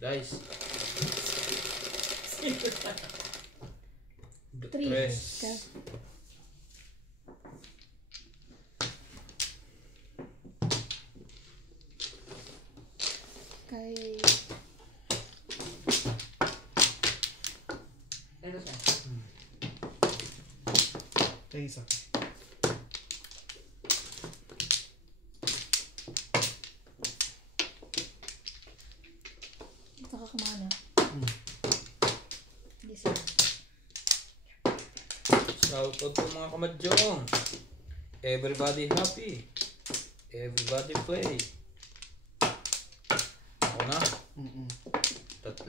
Dice. 3. Kay... Ito siya. Kaya isa. Saka kumana. Yes. Shoutout po mga kamadyong. Everybody happy. Everybody play. Ako na. 3.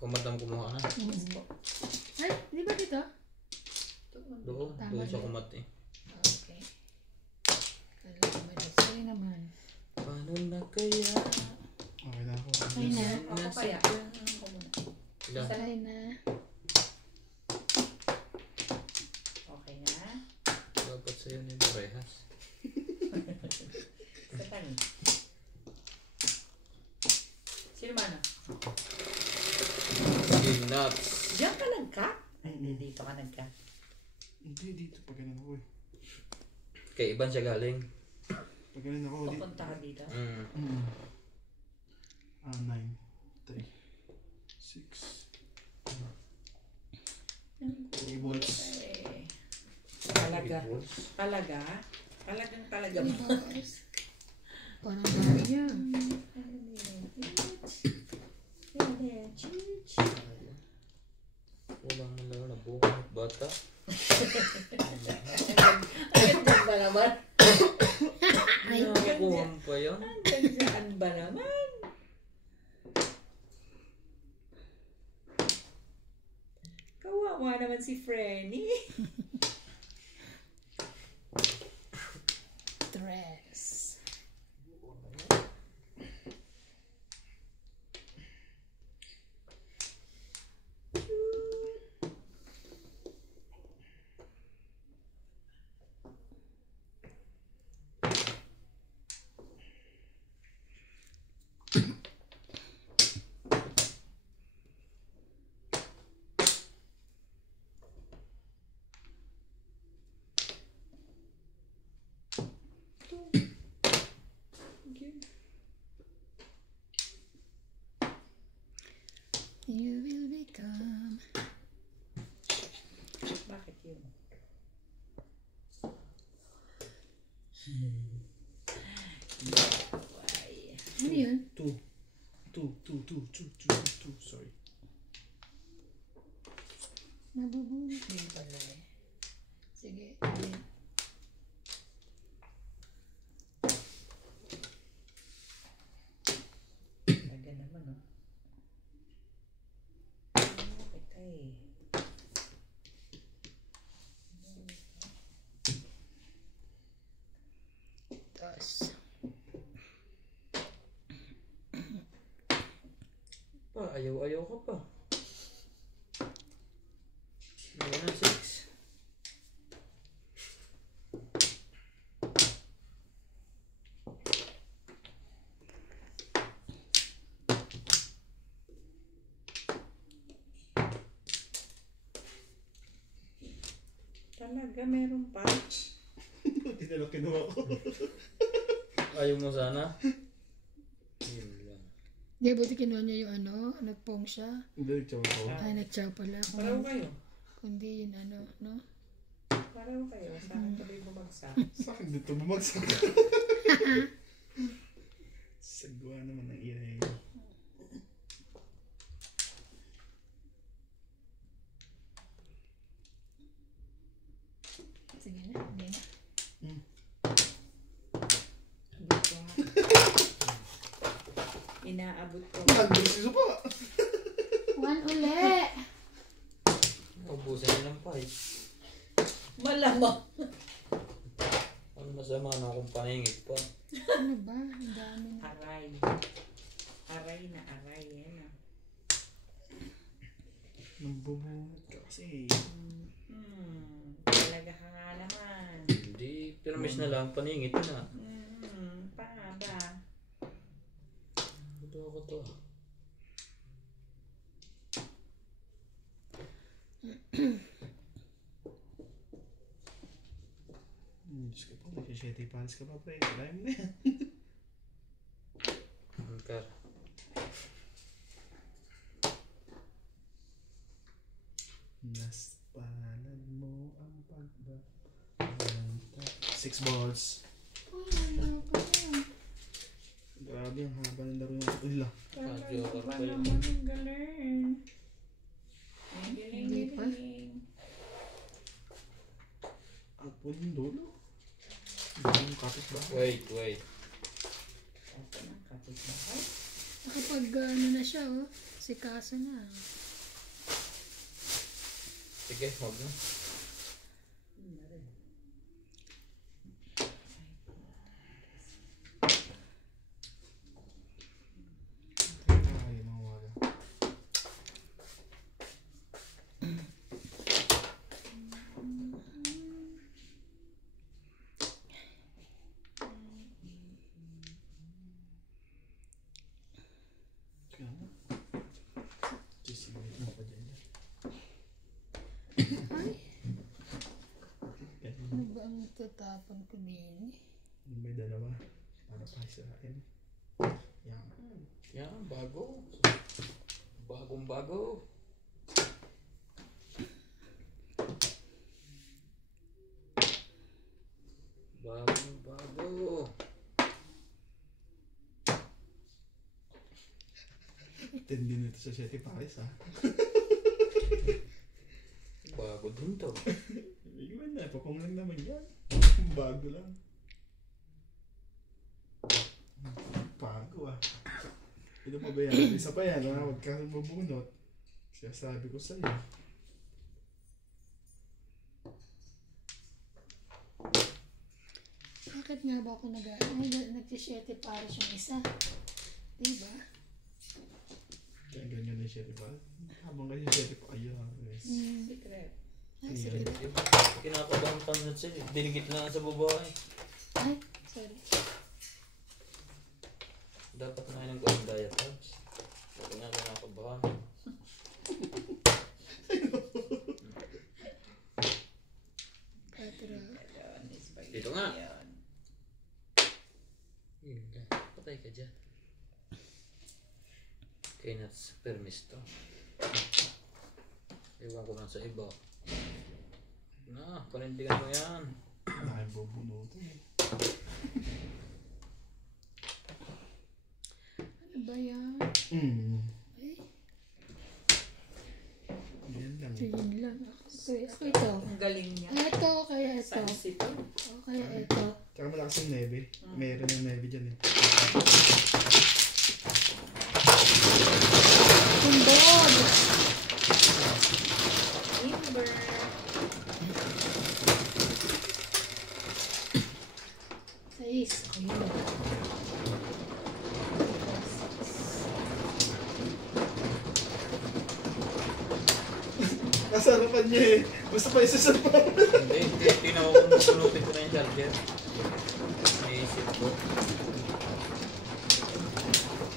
Kumadam kumuha na. Ay, di ba dito? Doon sa kumat eh. Okay. Sorry naman. Paano na kaya? Okay na ako. Okay na. Ako kaya. Ilan? Okay na. Okay na. Dapat sa'yo na yung parehas. Satan. Sino ba na? Sige, nuts. Diyan ka nagka? Ay, hindi dito ka nagka. Hindi, dito. Pag ganun ako eh. Kay Iban siya galing. Pag ganun ako. Pupunta ka dito. 9, 3, 6. Tables. Eh, Talaga. Talaga? Talagang mo. Parang gari niya. Walang malaro na buhay bata. Ang dyan ba naman? Nakuha mo pa yun? Ang saan ba naman? Kawawa naman si Frenny. 3. You will become... Bakit yun? Ano yun? 2. Sorry. Nabubulot. Hindi pala eh. Sige. Talaga naman oh. Ito eh. Tapos. Pa, ayaw ka pa. Ayan na, 6. Talaga meron pa. Hindi na lang kinuha ko. Ayaw mo sana? Yun lang. Di, buti kinuha niya yung ano, nagpong siya. Hindi, nagtsawa ko. Ay, nagtsaw pala. Pareho kayo. Kundi yun ano, no? Pareho kayo. Saan tuloy bumagsak? Sa akin dito bumagsak. Sagwa naman ang iray. Sige na, hindi na. Dito nga. Inaabot ko. Nag-busis pa. 1 uli! Ubusin niya ng pipe. Malamang. Ano masama na akong paningit pa. Ano ba? Ang dami na. Aray. Aray na aray. Yan ah. Nambubunot ka kasi. Talaga ka nga naman. Hindi, permis na lang, paningit na. Pa ba? Ito ako to. Diyos ko po, nagsisiyete palis ka pa pre. Kaya mo na yan. Anchor. Naspalan mo ang pagba. 6 balls. Ano pa yan? Grabe ang haba ng laro yung uy lang. Radyo, Pa Rafael. naman ang galing. Ang galing, Hindi pa. galing. Ang puling dulo. Yung kapit ba? Wait. Ito na, kapit na. Ay, Nakapag ano na siya, oh. Sikaso na. Sige, huwag na. Ay, nawala. Kaya nga. Sisingit mo pa dyan. Ay, Ganun. ano ba ang tatapon ko din? May dalawa. Para pa sa akin. Yan. Yan, bago. Bagong bago. Bagong bago. 10 minutos sa 7 pares ha. Bago din to. Iwan na, papong lang naman yan. Bago lang. Bago ah. Ito pa ba yan? Isa pa yan ha, huwag ka mabunot. Siya sabi ko sa'yo. Bakit nga ba ako nag-7 pares yung isa? Diba? Kaya ganyan na siya, diba? Habang kasi siya, diba? Ayan. Yes. secret. Ay, Ayan. sige. Kinakabahan pa na siya. Dinigit lang sa babae. Ay, sorry. Dapat na ng gawing diet herbs. Bakit nga kinakabahan? Patra. Ayun, spaghetti Dito nga. yun. Yun ka. Patay ka dyan. Kaya nuts permis to. Ewan ko lang sa iba. Na, panindigan mo yan. Maraming bubunutin eh. Ano ba yan? Ay, Yan lang. yun lang. Ako ito. Ang galing niya. Ito, kaya ito. Size ito. O, kaya ito. Tsaka malakas yung neve. Meron yung neve dyan eh. Kumbog! Timber. Sais. Ayun. Nasa harapan niya eh. Basta pa isa sa pa. Hindi. Tinawa ko na sunutin ko na yung charger. May isip ko.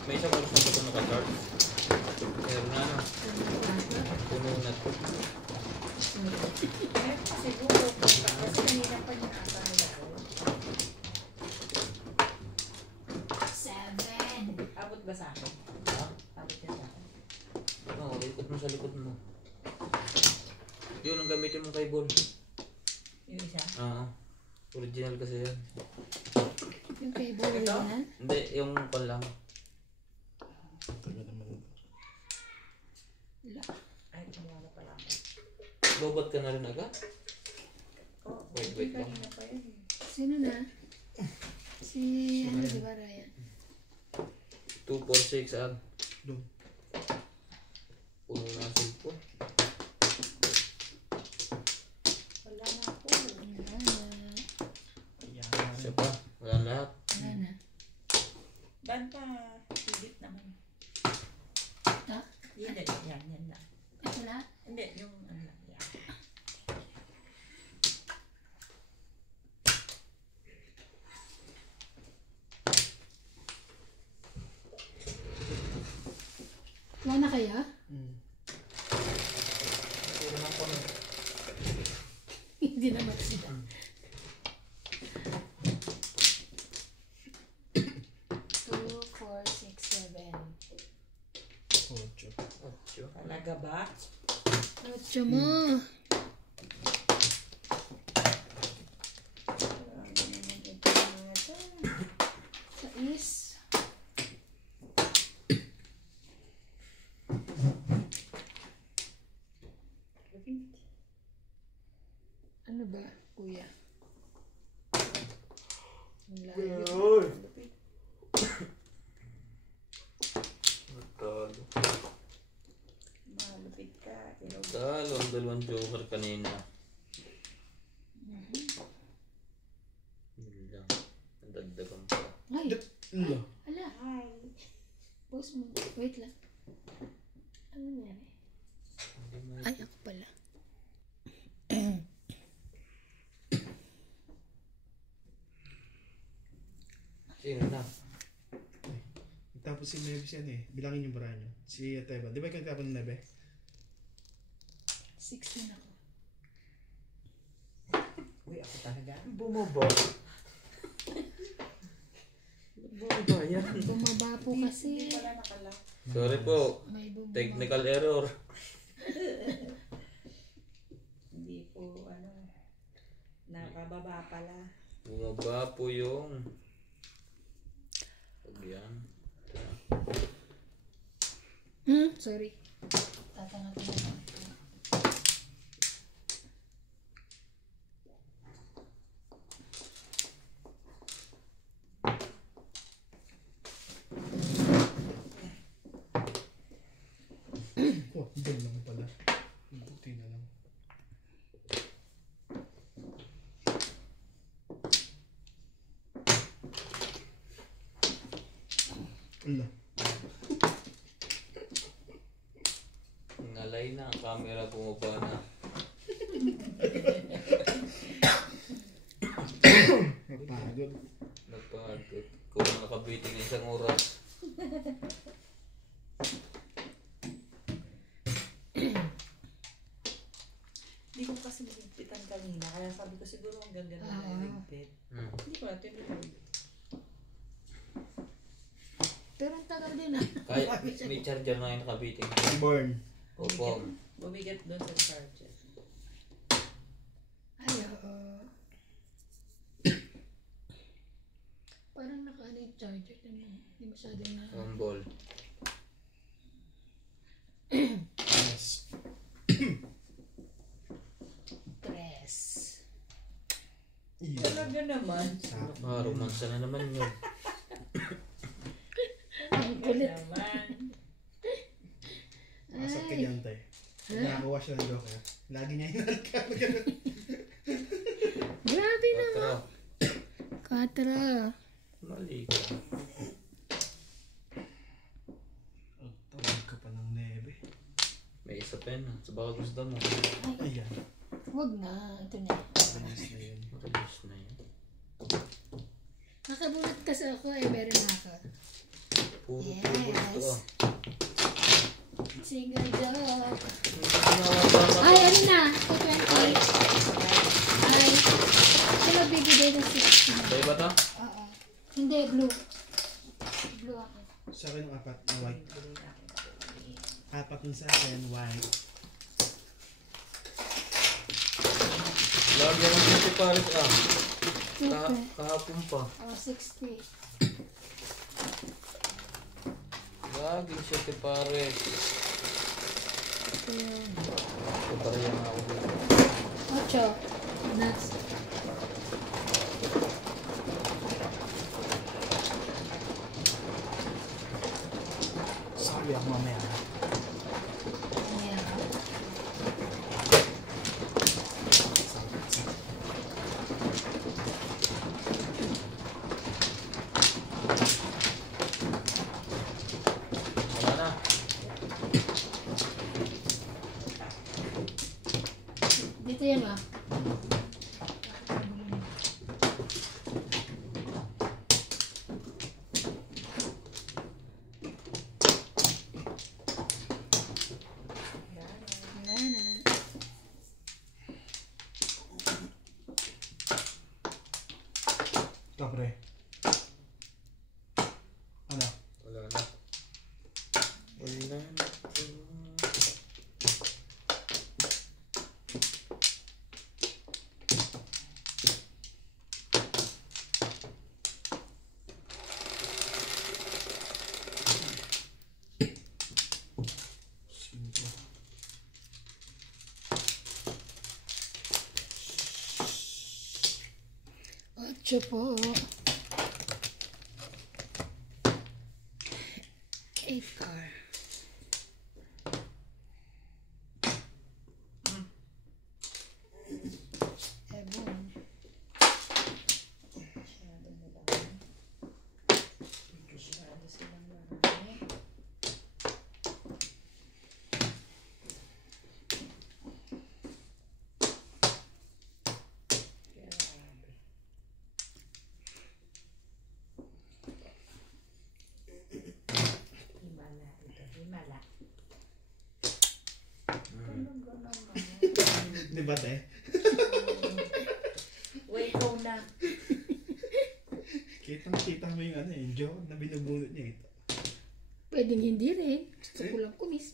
May isang oras na ito naka-charge. Meron na na. Puno na to. Eh, siguro. Kasi kanina pa niya ata nila ko. 7. Abot ba sa akin? Ha? Abot niya sa akin. Oo, ikot mo sa likod mo. Yun ang gamitin mo kay Bol. Yung isa. Oo. Original kasi yan. Yung kay Bolinan. Hindi, yung pan lang. Taga naman. Ay, kumala pala ako. Lobot ka na rin agad? Oh, Wait hindi lang. kanina pa yun. Sino na? Si, ano di ba, Ryan? 2, 4, 6, ah. Doon. Puno na ang cellphone. Wala na ako. Wala na. Yan. Siya pa. Wala lahat. Wala na. Banta, higit naman. Ito? Yan, yan na. Ito lahat? Hindi, yung ano lang. Yan. Wala na kaya? Puro lang pa na. Hindi naman sila. 8. Talaga ba? Ocho mo. Grabe naman ito mga ito. Sais. Ano ba, kuya? Ang layo. Natalo. Malupit ka. Pero Natalo ang dalawang joker kanina. Yun lang. Nadagdagan pa. Ay, Ala. ala. hi. Pause mo. Wait lang. Ano nangyari? Ay, ako pala. Sino na? Tapos si Neves yan eh. Bilangin yung bara niyo. Si Ateba. Di ba ikaw kapag ng Nebe? 16 ako. Uy, ako talaga. Bumaba. Bumaba yan. Bumaba po kasi. Hindi pala nakala. Sorry po. May bumaba. Technical error. Hindi po, ano, nakababa pala. Bumaba po yung... Huwag yan. Sorry. Tatangat na lang. Oh, dyan lang pala. Buti na lang. Ala. Ngalay na. Ang camera bumaba na. Napagod. Napagod. Kung nakabiting isang oras. Hindi ko kasi niligpitan kanina. Kaya sabi ko siguro ang ganda na niligpit. Hindi ko natin niligpit. Pero ang tagal din ah. Kaya may charger na yung nakabiting. Born. Opo. Bumigat doon sa charger. Ay, oo. Parang nakaano yung charger. Hindi masyadong na... Rumble. Yes. Press. Talaga naman. Romansa na naman yun. Ang kulit. Naman. Masak ka dyan, tay. Pag nakakuha siya ng joker, lagi niya hinalkan. Grabe na. Patro. Katra. Mali ka. Tawag ka pa ng Nebe. May isa pa yun. Sa baka gusto mo. Ayan. Huwag na. Ito na. Bilis na yun. Makalis na yun. Nakabunot kasi ako eh. Meron na ako. Puro Yes. puro ito ah. Single joke. Ay! Ay, ano na? 220. Ay. Sino bibigay ng 60? Sa'yo ba ito? Oo. Hindi, blue. Blue ako. Sa akin yung apat na white. Apat yung sa akin, white. Lagi ang si Paris ah. Super. Kahapon pa. Oh, 60. Lagi siya si Paris. Ito yun. Kabarya nga ako dito. 8. Nuts. Sorry ako mamaya. Ayan. Wala na. Dito yan ah. Wala na. Kapre. Ano? Wala na. Wala na. Siya po. 8 car. Ewan. Masyado na lang. Masyado silang marami. Grabe. Himala ito. Himala. Ganun ba naman? Di ba, te? Uy, ikaw na. Kitang-kita mo yung ano yung joke na binubunot niya ito. Pwedeng hindi rin. Gusto ko lang kumis.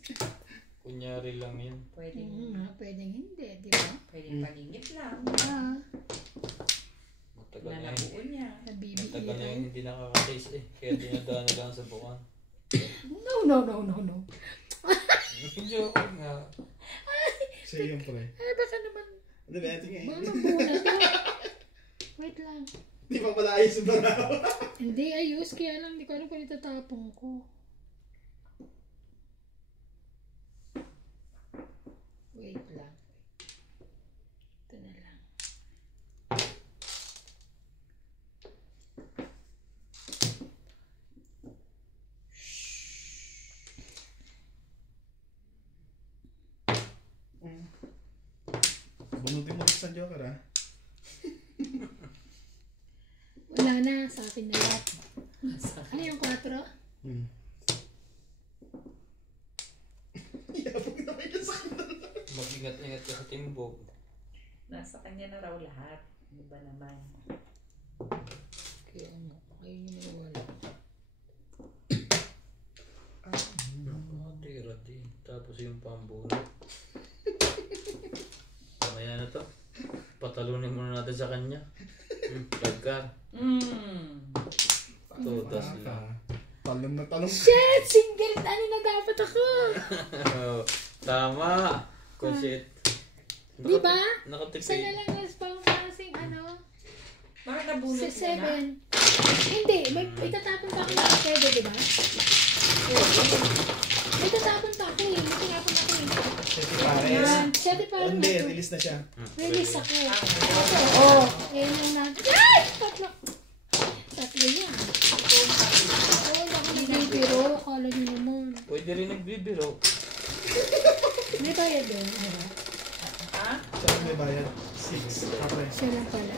Kunyari lang yan. Pwedeng, Pwedeng hindi, di ba? pwedeng palingit lang. Ah, Matagal Na na yun. nabuo niya. Matagal na yun nabibiiran. hindi nakaka-taste eh. Kaya dinadaan na lang sa buwan. No. Joke nga. Siya yung pre. Ay, baka naman. Ano ba? Tingin. Baka mabunat. Wait lang. Di pa pala ayos yung baraw. Hindi, ayos. Kaya lang, hindi ko alam kung itatapong ko. Wait lang. Ito na lang. Bunutin mo sa Joker, ha? Wala na, sa akin na lahat. Ano yung 4? Yapag na kayo sa kanya. Mag-ingat-ingat ka sa timbog. Nasa kanya na raw lahat. Ano ba naman? Kaya ano, ayun yung nawala. Rati-rati. Tapos yung pambunot. Mamaya na to. Patalunin muna natin sa kanya. Pagka. Todas lang. Talong na talong. Shit! Single! Ano na dapat ako? Tama. Kusit. Di ba? Isa Nakatipid. na lang as pang klaseng ano? Bakit nabunot Sa mo na? 7. Hindi, may itatapon pa ako na pwede, di ba? May itatapon pa ako eh. May tinapon ako eh. Yan. Siya di parang Hindi, ito. release na siya. Release ako. Ah, Oo. Yan yung natin. Ay! Tatlo. Tatlo yan. Oo, hindi ako nagbibiro. Akala niyo naman. Pwede rin nagbibiro. May bayad doon. Ano? Ha? Siya may bayad. 6. Kapre. Siya lang pala.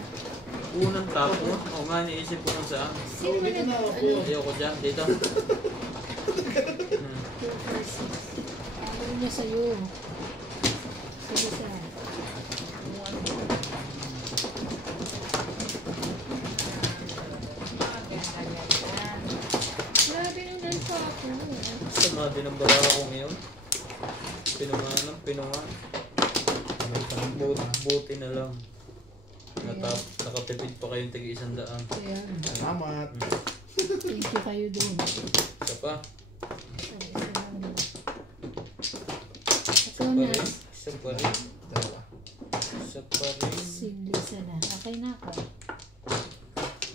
Unang tapo. O nga, niisip ko nung saan. Sino ba dito na ako. ano? Ayoko dyan. Dito. Ano niya sa'yo? Sige sa. Grabe nung nalpa ako. Sama din ang baraha ko ngayon. Pinunga. Buti na lang. Nakatipid pa kayong tig-100. Kaya, Salamat. thank you kayo doon. Isa pa. So, na, Isa pa rin. Dalawa. Isa pa rin. singlisa na. Okay na ako.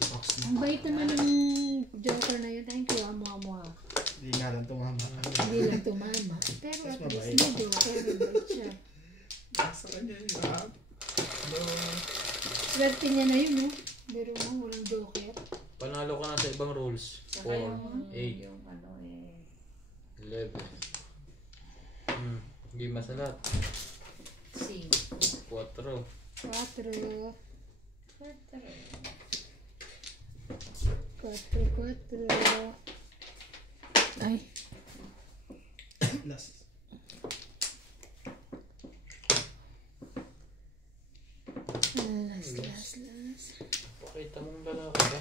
Box na. Ang bait naman ng Joker na yun. Thank you, amo-amo. Hindi nga lang tumama. Hindi lang tumama. Pero at Mas least mabait. may Joker. Mabait siya. Sa kanya yung lahat. Swerte niya na yun, no? Pero mo, walang Joker. Panalo ka na sa ibang rules. Saka 4, yung, 8, yung ano eh. 11. Hindi masalat. Si. 4. 4. 4. 4. Ay. Last. Last. Pakita mong lalaki ba?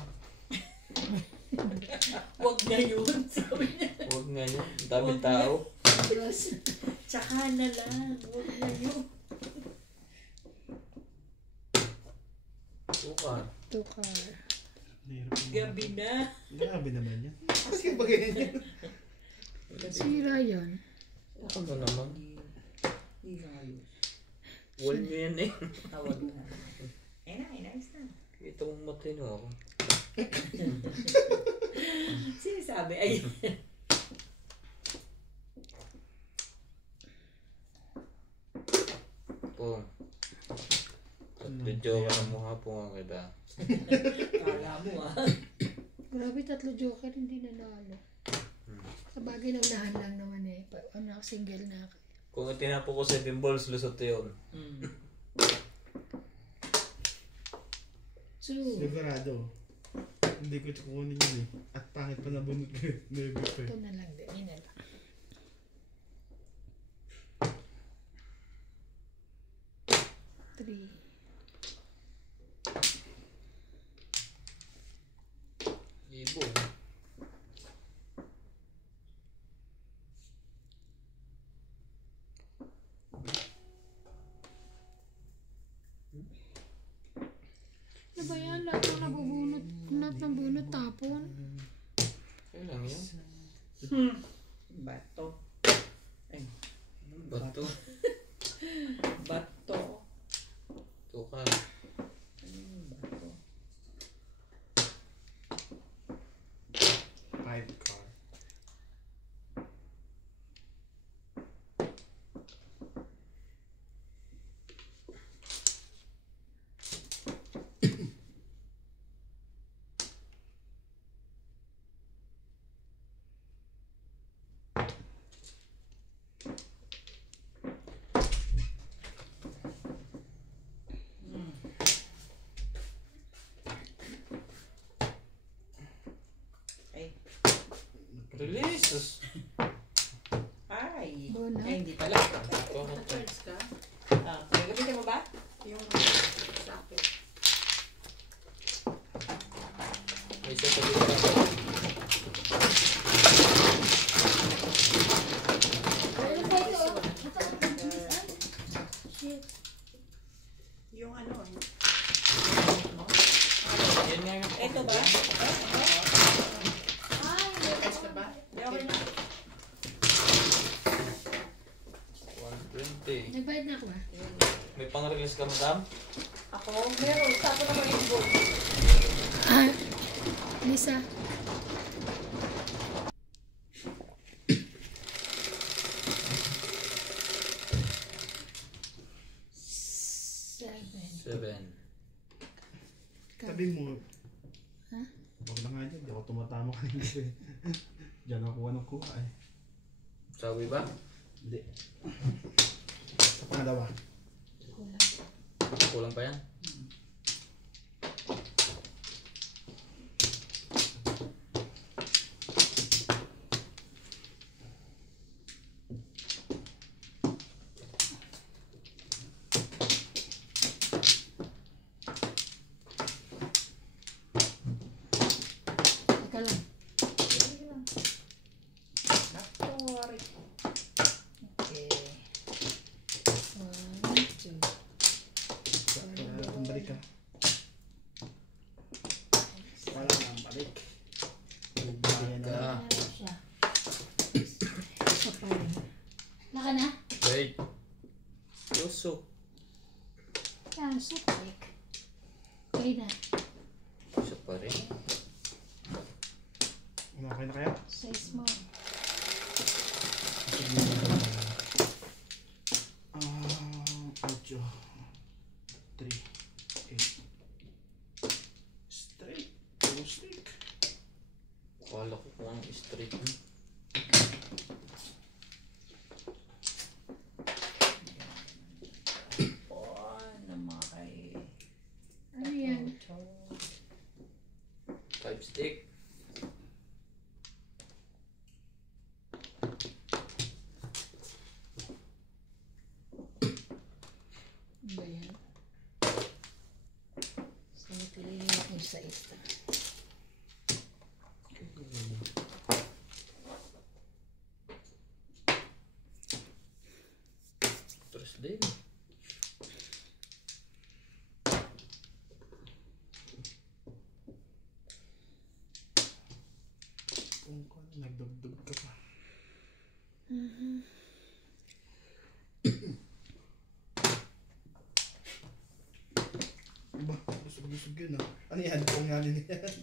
Huwag ngayon, sabi niya. Huwag nga yun. Ang daming tao. Tsaka na lang, huwag ngayon. Tukar. Tukar. Gabi na. Grabe naman yan. Kasi ba ganyan yan? Sira yan. Ako na naman. Hindi ayos. Wall nyo yan eh. Tawag na. Ayun na, inayos na. Kita mong matino ako. Sinasabi ay. Pong. Tatlo ka ng mukha po nga kita. Kala mo Grabe, 3 joker, hindi nanalo. Sa bagay na unahan lang naman eh. Single na ako. Kung tinapo ko 7 balls, lusot yun. Sigurado. Hindi ko kukunin yun eh. At pangit pa nabunod ko. Never pa. Ito na lang din. Yun na lang. Three. Ibo. Ano ba yan? Lahat ng nabubunot. Lahat ng bunot tapon. Ano lang yan? Bato. Ay, Bato. bato. Tukal. Bato. 5 card. Ay. Releases. Ay. Bono. Ay, hindi pala. Na-charge ka? Gagamitin mo ba? Yung sa akin. May isa pa dito. Ano ba ito? Shit. Yung ano, Yan nga yung Ito ba? na-charge ka ba? Okay na. 120. Nagbayad na ako ah. May pang-release ka, madam? Ako, meron. Tapo naman yung book. Ah, Lisa. Seven. 7. Tabi mo. Ha? Huwag na nga dyan. Di ako tumatama kanina eh. Diyan ako ng kuha eh. Sabi ba? Hindi. Sa pangalawa. Kulang pa yan? Teka lang. Sorry. Okay. 1, 2. Kung balik ka. Wala nang balik. Bigyan na. Meron siya. Isa pa rin. Naka na? Wait. Tusok. Yan, so quick. Okay na. Isa pa rin. Okay na kaya? Size mo. Ocho. 3. 8. Straight. Puro stick. Akala ko kung anong straight. Ano yan? 5 stick. Ano ba yan? So, piliin natin sa isa. Thursday. Kung nagdugdug ka pa. Ba, gusto ko busog yun ah. Ano yan? Kung nga din yan.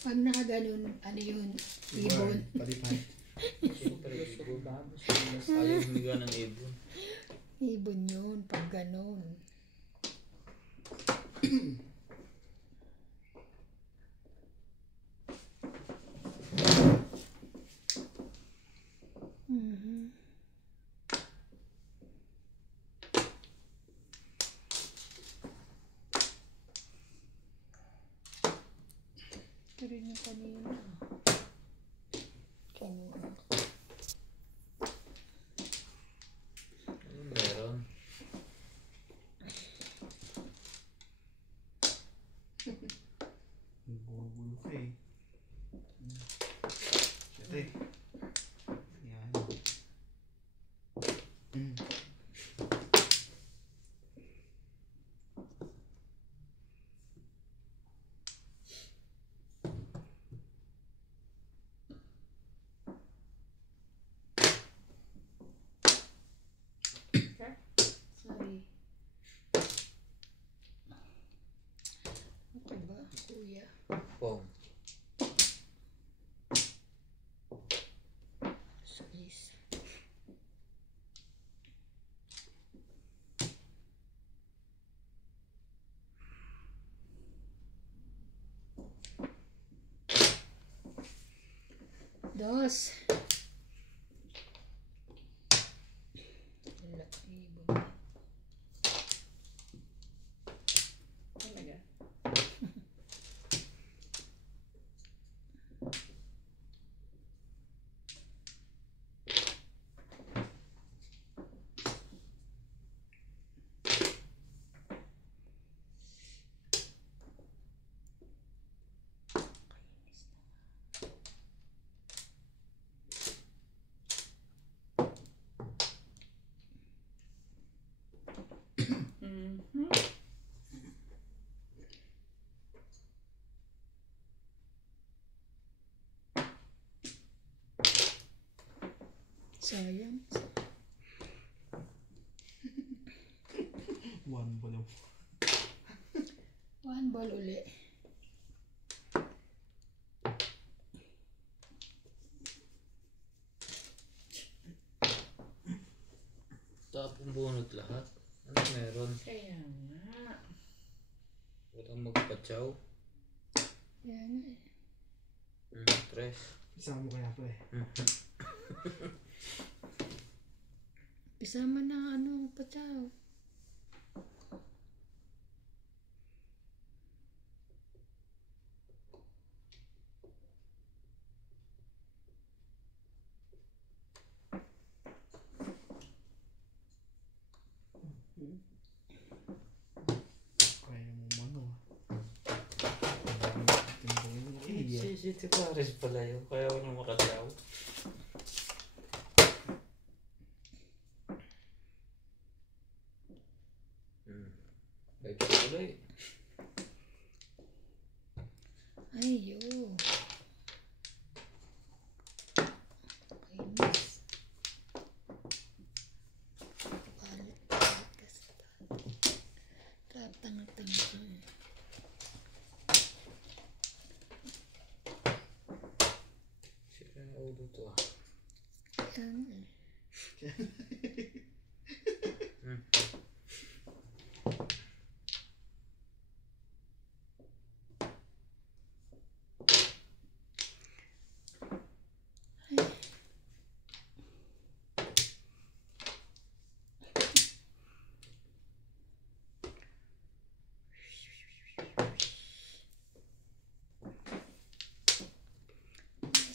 Pag nakaganon, ano yun? Ibon. Palipay. Siyempre, ibon. Ayaw humiga ng ibon. Ibon yun, pag ganon. Mhm. Ito rin yung kanina. Kinuha. Meron. Bulo ka eh. Siyete. Yan. Sorry. Okay ba, kuya? Pong. Space. Dos. Wala, ibon. Talaga. Mhm. Sayang. One ball. One ball uli. Tapong bunot lahat. Ano meron? Kaya nga. Walang magpatsaw. Yan. Tres. Isama mo kaya pre. Isama na ano, patsaw. Kaya mo mano. Timbangin mo Si Paris pala yun. Kaya ako nang makatsaw. Baik pala eh. Ayo. Kainis. Palit kasi tanga-tanga ka. Sira na ulo to ah. Yan.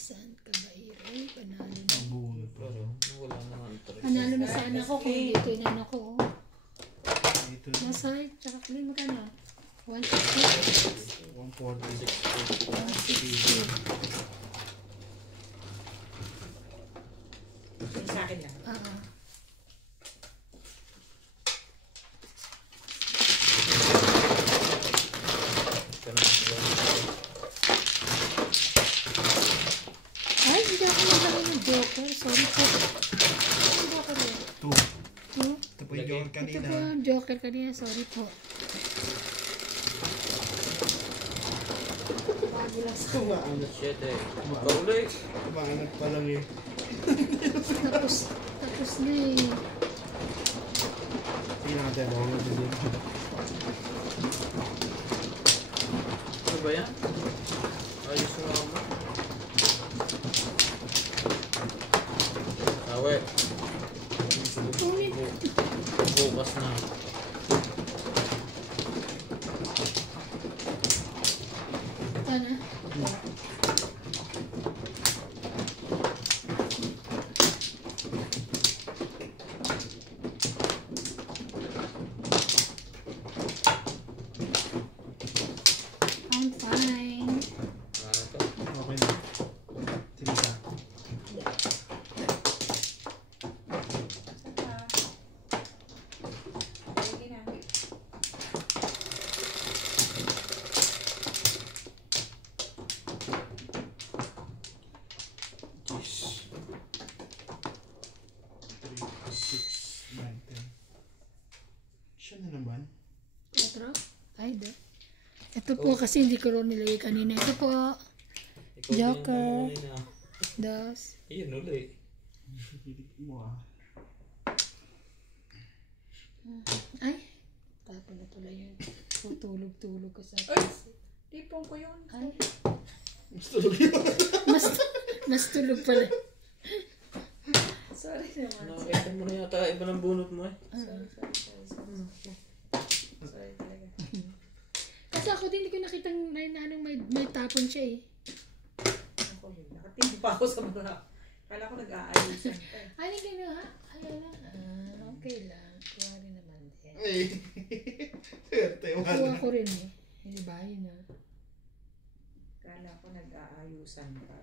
Saan ka ba, Iro? Panalo na. Bunot pa. Pero wala naman tres. Panalo na sana ako kung dito yung ano ko. Dito. Nasa, tsaka kami magkano? 160? 140. 160. Yung sa akin lang. Ay, hindi ako naglagay ng joker. Sorry po. Ano joker yun? 2. 2? Ito po yung joker Ito kanina. po yung joker kanina. Sorry po. Wala sa Kumaanat. 7. Pauli. Kumaanat pa lang eh. tapos na eh. Tingnan natin ako nga din. Ano ba yan? Ayos mo ako. Tawe. Bukas na. Ito na. I'm fine. Ano to? Okay na. Tingnan ka. Sige na. Jeez. 3, 6, 9, 10. Siya na naman. 4? Ay, da. Ito po kasi hindi ko rin nilagay kanina. Ito po. Ikaw Joker. din ang Dos. Ayun uli. Hilig mo ah. Ay. Tapos na pala yun. Tutulog-tulog ka sa Ay! Tipong ko yun. Ay. Mas tulog yun. Mas tulog pala. Sorry naman. Nakakita mo na yata iba ng bunot mo eh. Sorry talaga. Kasi ako din hindi ko nakitang may tapon siya eh. Ako yun. Nakatingin pa ako sa mga. Kala ko nag-aayusan pa eh. Ano gano'n ha? Ayun na. Okay lang. Kuha rin naman din. Ay. Swerte mo. Kuha ko rin eh. Hindi ba yun ah. Kala ko nag-aayusan pa.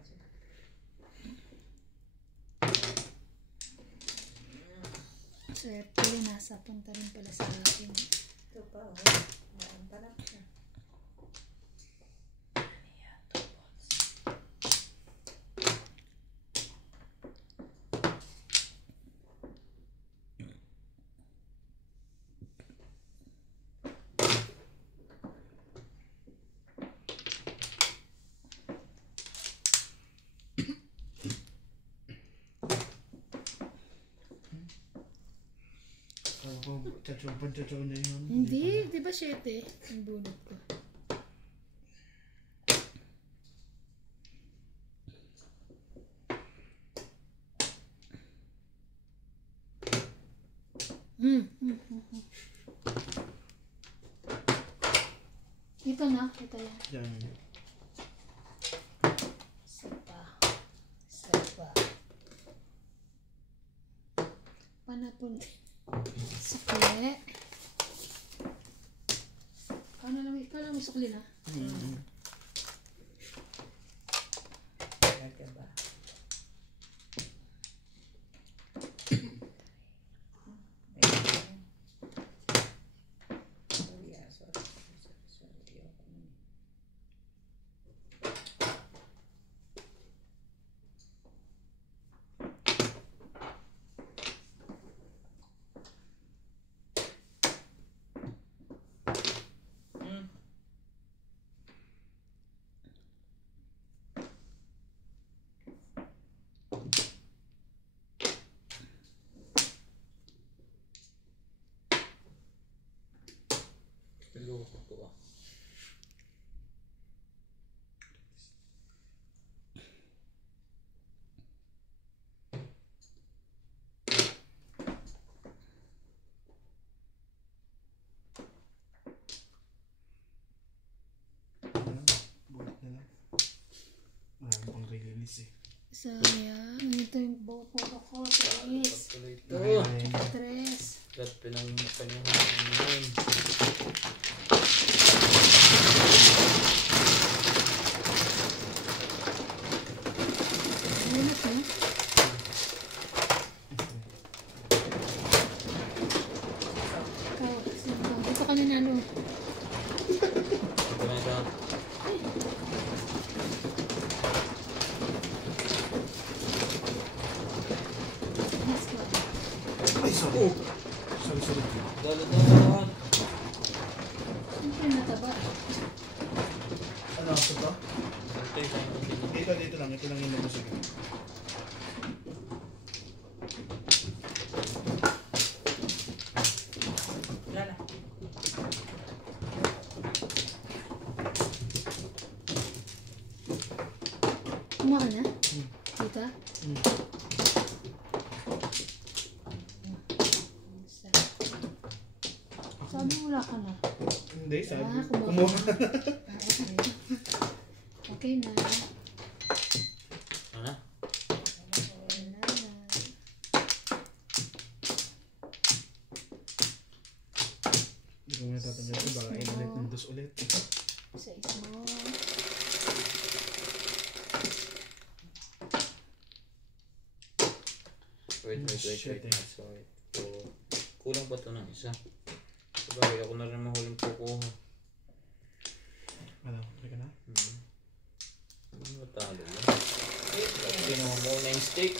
Swerte rin. Nasa punta rin pala sa akin. Ito pa oh. Maanta na siya. Ako, chachaw na yun. Hindi. Di ba 7? Ang bunot ko. Ito na. Ito yan. Yan. Sapa. Panapon. Sukli. Kala mo sukli na? Talaga ba? Loko ko ah. Bulat na lang. Wala pang release eh. Sayang. Ito yung buko ko. 3. Tuloy ito. 3. Lahat pinangyayaan. Bunot mo? Ito kanina ano? Ito na ito. Ay, sorry. Sorry. Dalo-dalo. Siyempre nataba. Ano ako to? Ito lang yung musika. Wala na. Kumuha ka na? Dito? Sabi mo wala ka na. Hindi, sabi. Kumuha Kumuha. ka na. Okay. Okay na. Ano? Okay na. Hindi ko muna tatanggal ito. Baka inulit ng dos ulit. Size mo. Wait. Shit, eh. Sorry. So, kulang ba ito ng isa? Sabagay, ako na rin mahuling kukuha. Ano, okay ka na? Matalo mo. Kinuha mo na yung steak.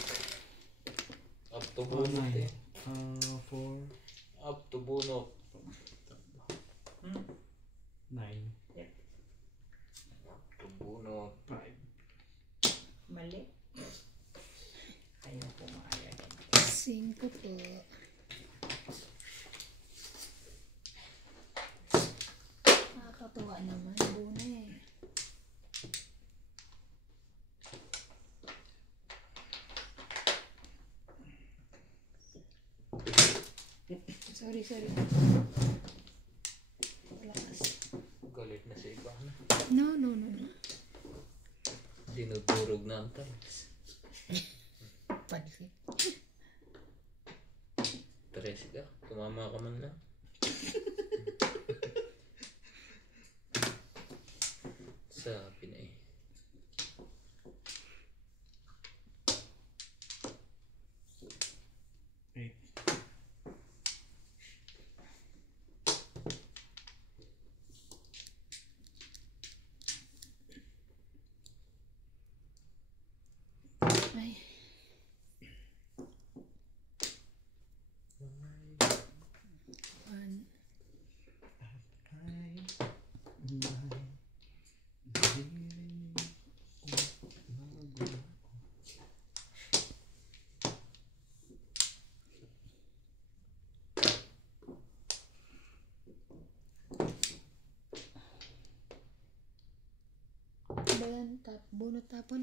Up to bunot eh. 4, Up to bunot. 9, Up to bunot. 5. Mali. Ayaw pumayag. 5 po. Nakakatuwa naman. Buna eh. Sorry. Relax. Galit na sa iba na. No. Dinudurog na ang tiles. Pansin. Tres ka. Tumama ka man lang. Sabi na eh. Ay. One. Ba yan? Bunot tapon?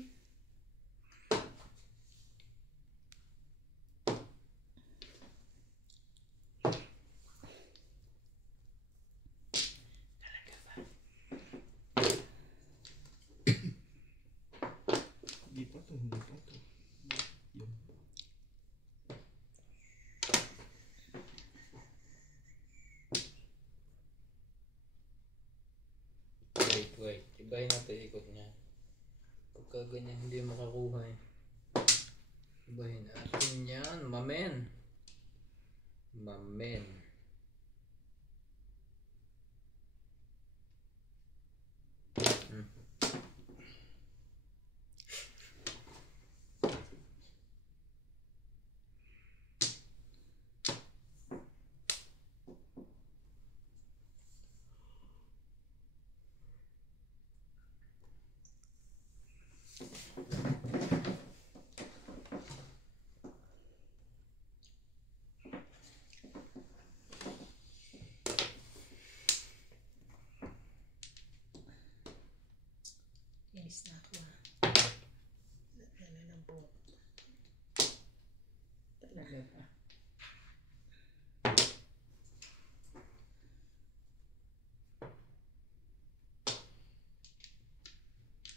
Hindi pa to. Yun. Wait. Ibahin natin ikot niya. Pagka ganyan hindi makakuha eh. Ibahin natin yan. Mamen. Inis na ako ah. Dala ng buhok. Talaga ba?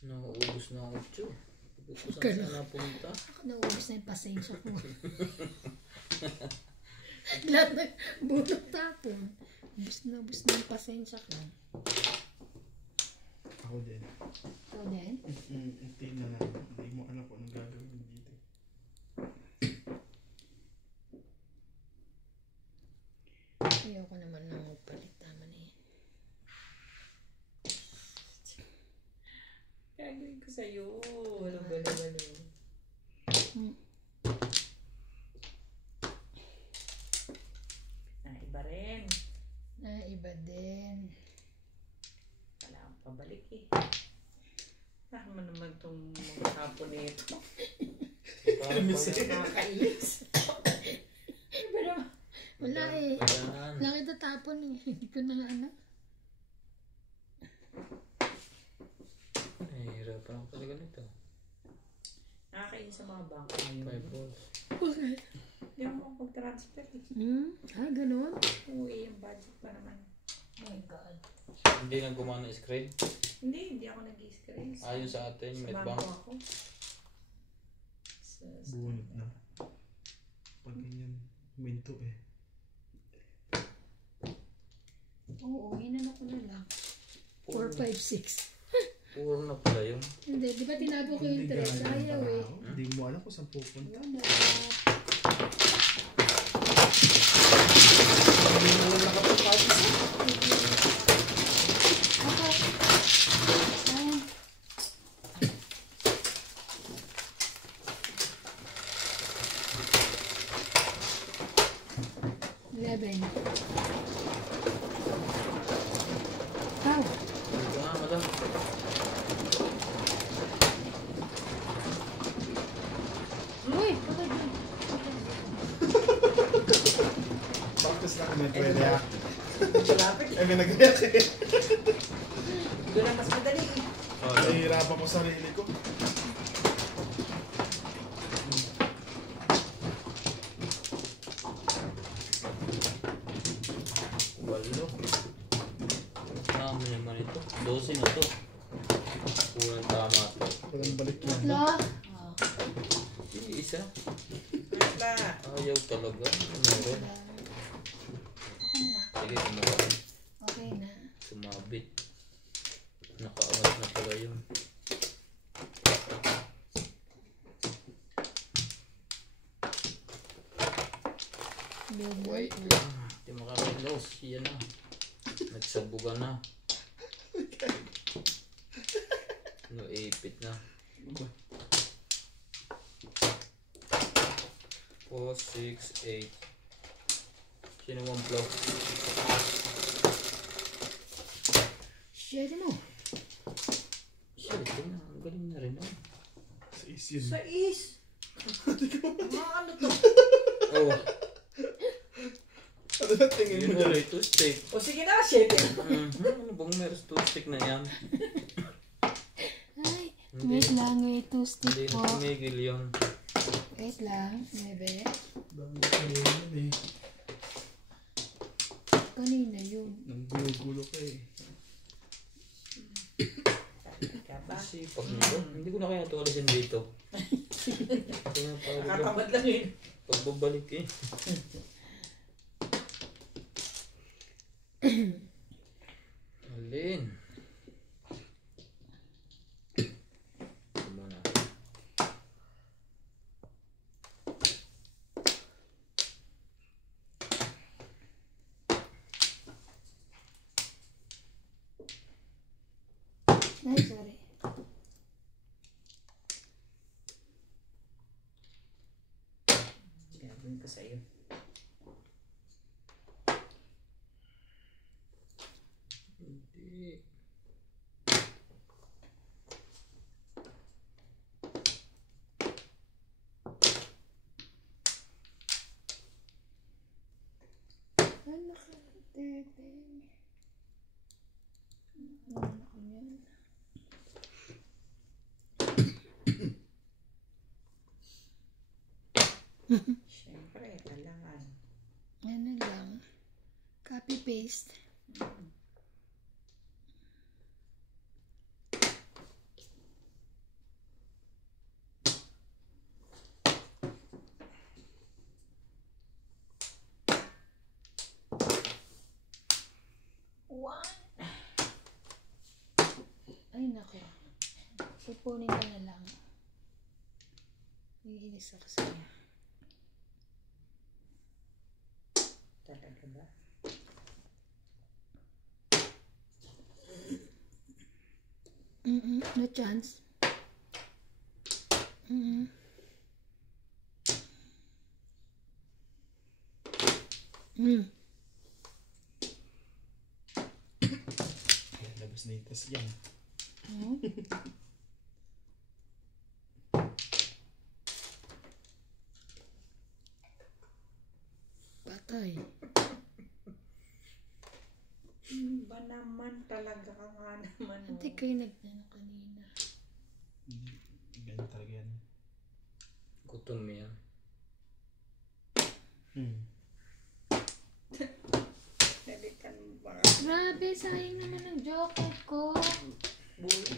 Nauubos na ang 8. Saan Kaya- sana punta? Ako naubos na yung pasensya ko. Lahat ng bunot tapon. Ubus na yung pasensya ko. Ako din. Ikaw din? Hintayin na lang. Hindi mo alam kung anong gagawin dito. Ayoko naman nang magpalit. Tama na yun. Gagawin ko sa'yo. Walang balo-balo. Iba rin. Iba din. Wala akong pabalik eh. Saan mo naman itong mga tapon nito. Nakakainis. Nakakainis. Iba naman. Wala eh. Kailangan. Laki tatapon eh. Hindi ko na ano. Nahihirapan ako talaga nito. Nakakainis sa mga bangko ngayon. 5 balls. Okay. Hindi ako makapag-transfer eh. Ganun? Uwi yung budget pa naman. Oh my God. Hindi na gumana yung screen. Hindi ako nag-i-screen. Ayun sa atin, yung Sa medbank. bangko ako. Bunot na. Pag ganyan, minto eh. Oo, inano ko na lang. 4, 5, 6. Puro na pala yun. Hindi, di ba tinago ko yung 3? galing Ayaw eh. tao. Hindi mo alam kung saan pupunta. Wala. Hindi mo lang nakapagpapis. Okay. Sayang. 11. Ow. Dito nga, madam. Uy, pagod yun. Bakit lang kami nag-react? Malapit. Eh, may nag-react eh. Doon ang mas madali eh. Nahihirapan ko sarili ko. Walo. Tama naman ito. 12 na to. Kulang tama to. Walang balik yan. Tatlo. Hindi, isa. Wala. Ayaw talaga. Meron. Sige, kumuha. Okay na. Sumabit. Nakaangat na pala yun. Double. Hindi makakalos. Yan na. Nagsabugan na. Ipit na. 4, 6, 8. Sino mong block? Share mo. Shit, yun na. Ang galing na rin. Oh. Sa is yun. Sa is. Mga ano to? Oh, Ano na tingin yun mo dyan? ulit. Two stick. O sige na, 7. Ano bang meron two stick na yan? Ay, Hindi. wait lang. Wait, 2 stick Hindi po. na tumigil yun. Wait lang. 9. Dami ko yun eh. Kanina yun. Nang gulo-gulo ka eh. Kaba. Kasi pag nito, hindi ko na kaya ito alisin dito. Kaya parang Nakatamad lang yun. pagbabalik eh. Alin? Ito muna. Ay, sorry. Gagawin ko sa'yo. Hindi. Ano ka? Teteng. Ano ko yan? Siyempre, kailangan. Ano lang. Copy-paste. Ay, nako. Ipunin ko na lang. Iinis ako sa'yo. Talaga ba? No chance. Labas na itas yan. Patay. Ba naman talaga ka nga naman. Oh. Hindi kayo nagtanong kanina. Ganyan talaga yan. Gutom yan. Nalikan mo ba? Grabe, sayang naman ang joker ko. Bull.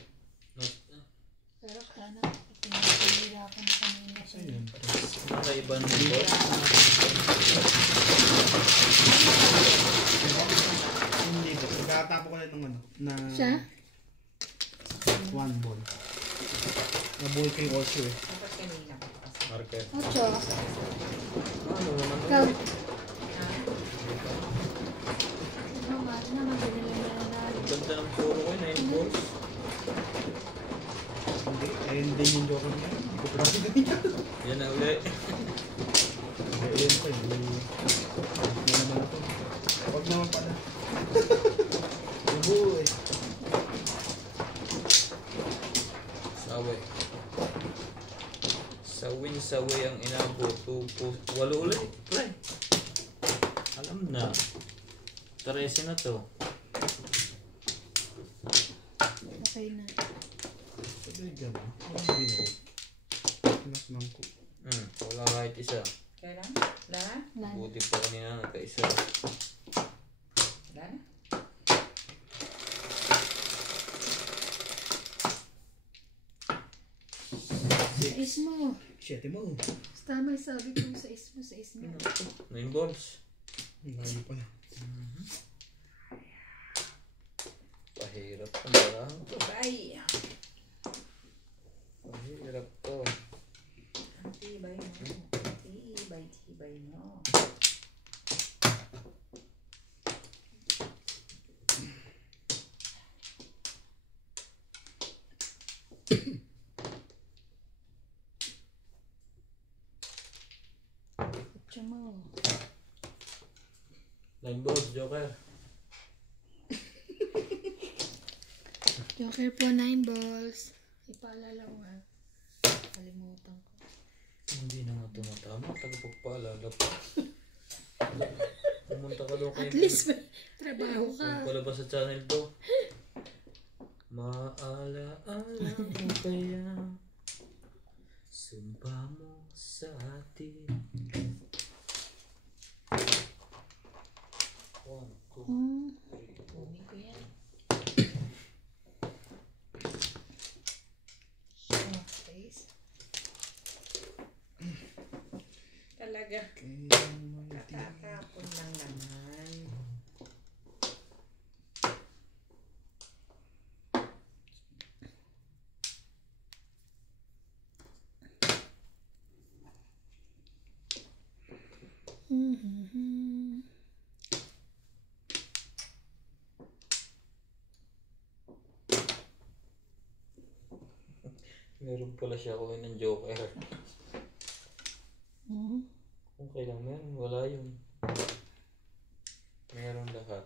Pero sana, pinagpilira ko na kanina siya. Ayun, tres. Nakaiba ng boss. Hindi ko. Pagkatapo ko lang ng ano. Na Siya? one ball. Na ball kay Osho eh. Tapos kanina. Marker. 8. Ano naman Ikaw. to? Naman naman, ganun lang nanalo. Ganda ng puro ko, 9 balls. Hindi. Ayun din yung joker niya. Hindi ko pala ganyan. Yan na ulit. Ayun pa yun. Hindi naman ito. Huwag naman pala. Ubo eh. Sawi. Sawin-sawi ang inabot. 8 ulit. Pre. Alam na. 13 na to. Okay na. Sabi gano'n. Parang binalik. Anak lang ko. Wala kahit isa. Kailan? Wala na? Nan. Buti pa kanina nagkaisa. Wala na? Sa ismo. Shit mo. Tama yung sabi ko sa ismo, sa ismo. 9 balls. Layo pa na. Pahirap ang barang to. Bye! Pahirap to. Ang tibay mo. Tibay mo. Kutsa mo. 9 balls, Joker. Joker po, 9 balls. Ipaalala ko nga. Kalimutan ko. Hindi na nga tumatama. Tagapagpaalala pa. Pumunta ka doon At least may trabaho ka. Yung pala ba sa channel to? Maalaala mo kaya sumpa mo sa atin. 1, 2, 3, 4. Kunin ko yan. Face. Talaga. Kaya Katatapon lang naman. Meron pala siya kuha ng Joker. Kung kailang meron, wala yun. Meron lahat.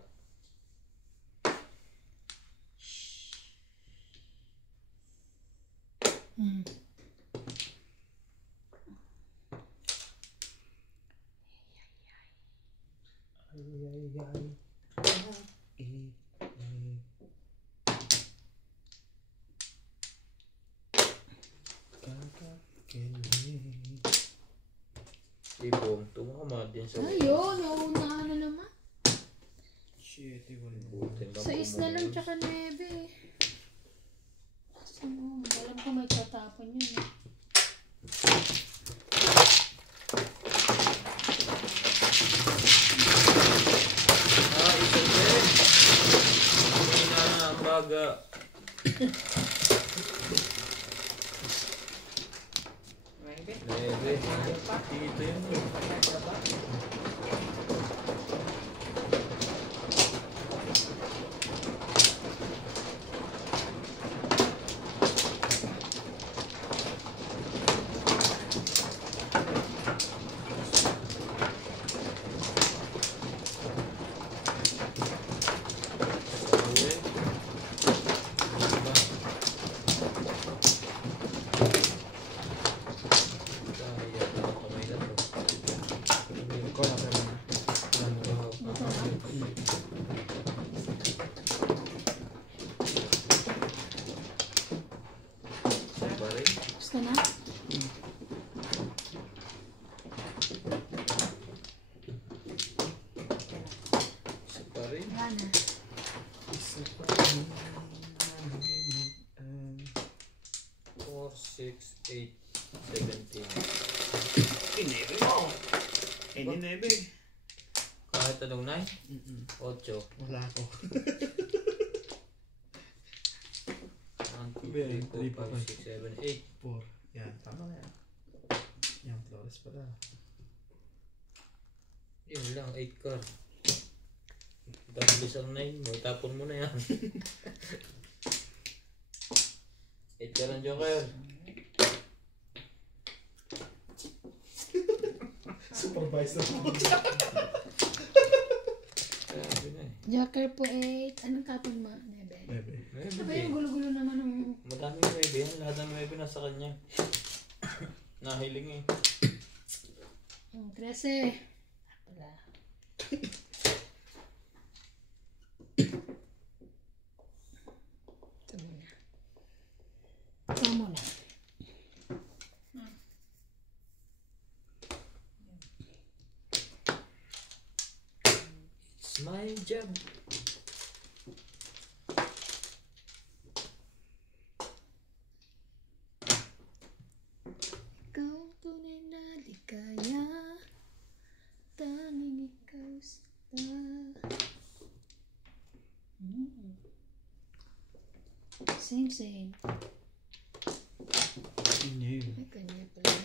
Ibong, tumama din sa Ayun, naunahan na naman. shit, iwan buti lang. 6 na lang tsaka 9. Alam ko may tatapon yun. Isa din. Hindi na ang baga. Maybe. Lebe. Dito yun. Talaga ba? Sawi. Diba? Kaya na kamay na to. 6, 8, 17. Kinebe mo. Hindi nebe. Kahit anong 9? 8. Wala ako. 1, 2, 3, 4, 5, 6, 7, 8. 4. Yan, tama na yan. Yan, flores pala. Yun lang, 8 card. Tapos ang 9 mo, tapon mo na yan. 8 ka lang, Joker. Supervisor mo. Sabi na eh. Joker po 8. Anong tapon mo? 9. Nebe. Ano ba yung gulo-gulo naman ng... Madaming 9 yan. Lahat ng 9 nasa kanya. Nahiling eh. 13. Wala. Ito muna. Ito muna. It's my job. Ikaw ang tunay na ligaya. Tanging ikaw sa... Same. Kanya yun. Ay, kanya pala.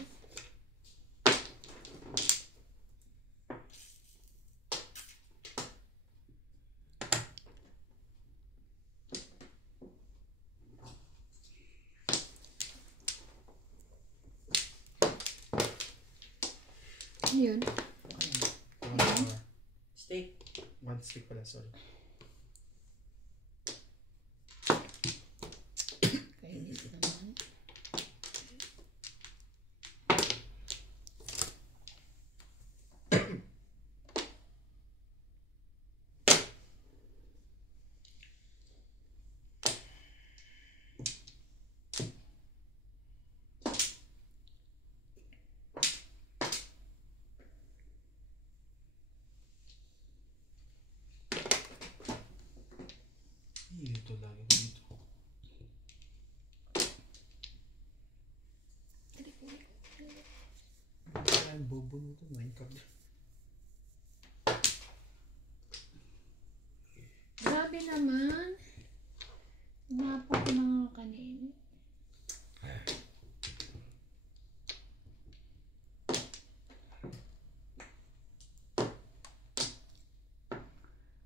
Yun. Steak. One stick pala, sorry. Kainis naman. Ito lagi ko dito. Ang bobo nito, Minecraft. Grabe naman. Umapa ko mga kanina.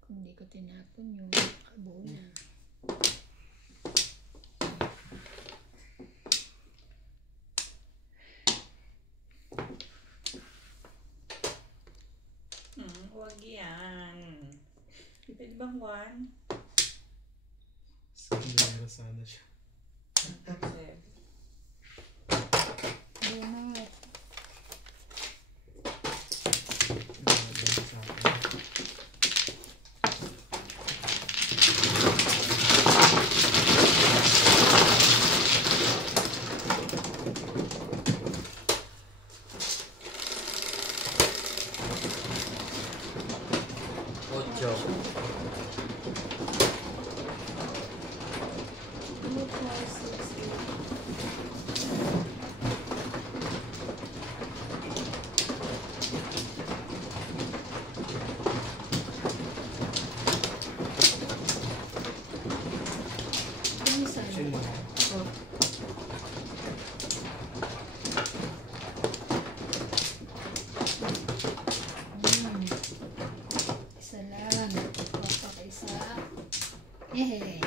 Kung hindi ko tinapon yung kabuo na. Huwag yan. Pwede bang 1? Skinera sana siya. 7. Donut. Sa akin. Ocho. 2, 4, 6, 8. Yung isa. Sino mo? Isa lang. Papakaisa. Hehe.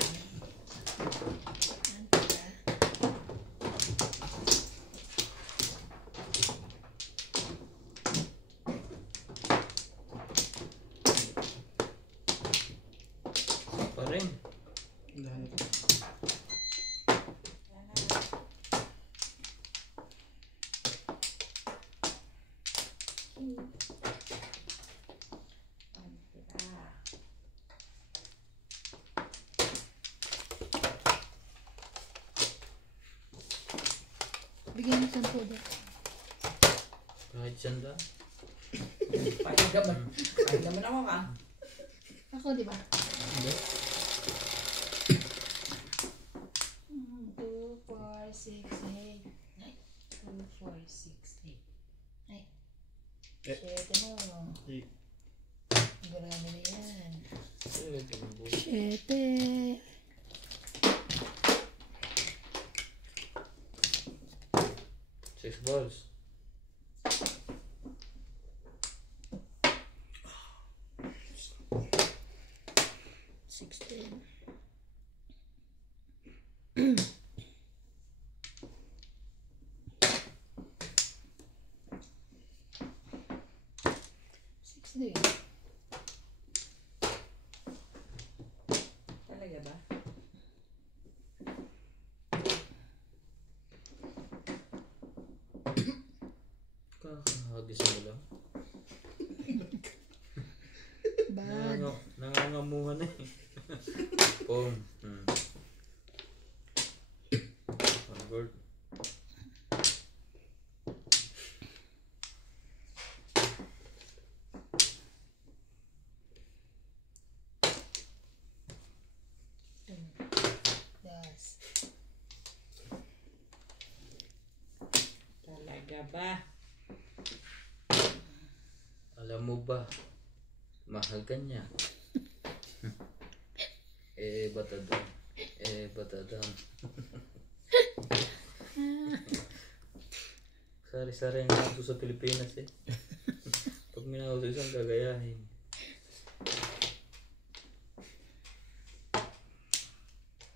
Pa rin. Dahil ito. Bigyan mo 10 din. Kahit sanda. Pahig naman ako ka. Ako, di ba? Hindi. 2, 4, 6, 8. 4, 6, 8. Ay. Eh. 7 mo. Eh. Marami na yan. Siyete. Six balls. Sixteen. 16. Talaga ba? Kakagising mo lang. Bad. Nangangamuhan na eh. Boom. One gold. Yes. Talaga ba? Alam mo ba, mahal ka niya. Batadam. Batadam. Sari-sari ang nato sa Pilipinas eh. Pag minauso isang gagayahin.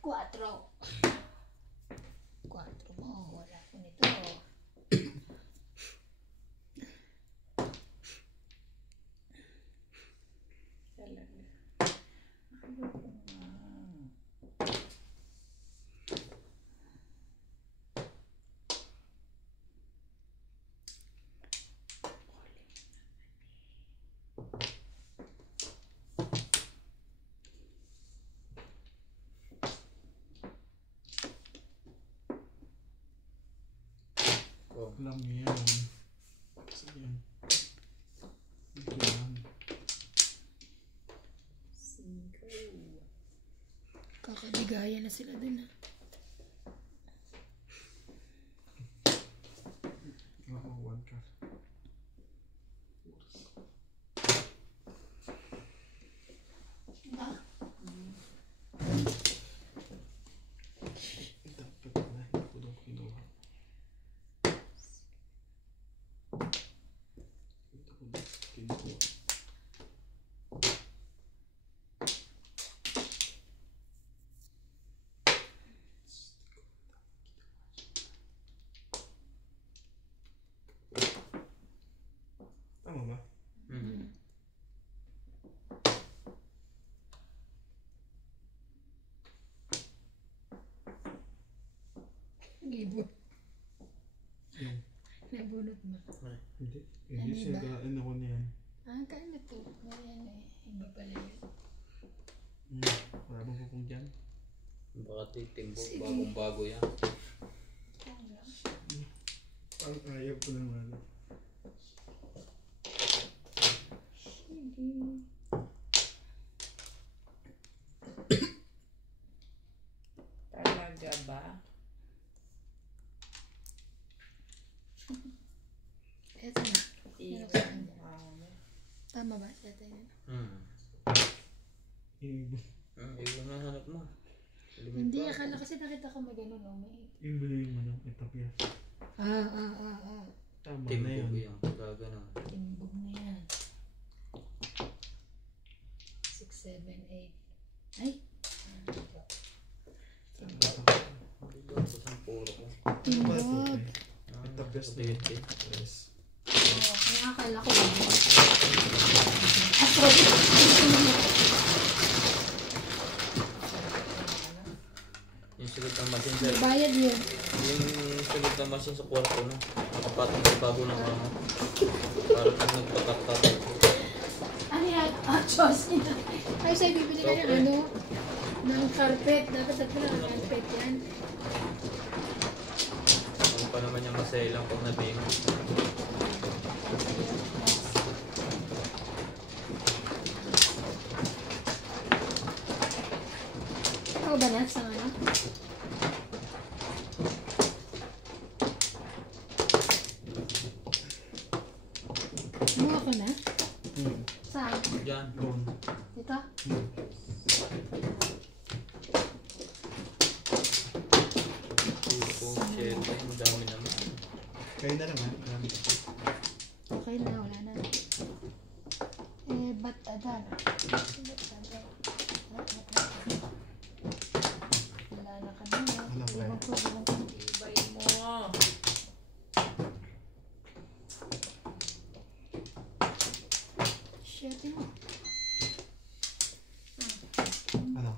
Quatro. Quatro mo. Wala ko nito. Talaga. Oh. Alam niyo yan. Sige yan. Ito yan. 5. Kakaligaya na sila dun. Oo, 1 ka. Dapat na, hindi ko daw kinuha. Hindi ko daw kinuha. Tama ba? Gibon. Yung, Nabunot mo. hindi. Hindi siya daan ako niyan. Kaya na to. Ayan eh. Iba pala yun. Wala bang pupong dyan? Baka titimbo, Sige. bagong bago yan. Parang ayaw ko naman. Talaga ba? Eto na. Iwan mukha mo. Tama ba? Eto yun. Iwan na hanap mo. Hindi, akala kasi nakita ko mag-ano, no? May... Yung bili yung ano, etapya. Tama na Timbog yun. yung gagano. Timbog na yan. 6, 7, 8. Ay! Doon sa sampuro ko. Timbog. Etapyas na yun. Yes. Oo, kaya akala ko lang. Yung sulit ng machine sir. Bayad yun. Yung sulit ng machine sa kwarto no. Nakapatong sa bago ng mama. Para pag nagpatak-patak. Ano yan? Diyos niya. Ay, sa'yo bibili ka ng ano? Ng carpet. Dapat tatlo ng carpet yan. Ano pa naman yung masaya pag nabingo. Ikaw ba na sa ano? Kumuha ko na? Saan? Diyan. Dito? Shit, ang dami naman. Kayo na naman. Okay na, wala na. Eh, ba't adan? Wala na kanina. Wala ba? Iwan ko. Ibay mo. Shit mo. Ano?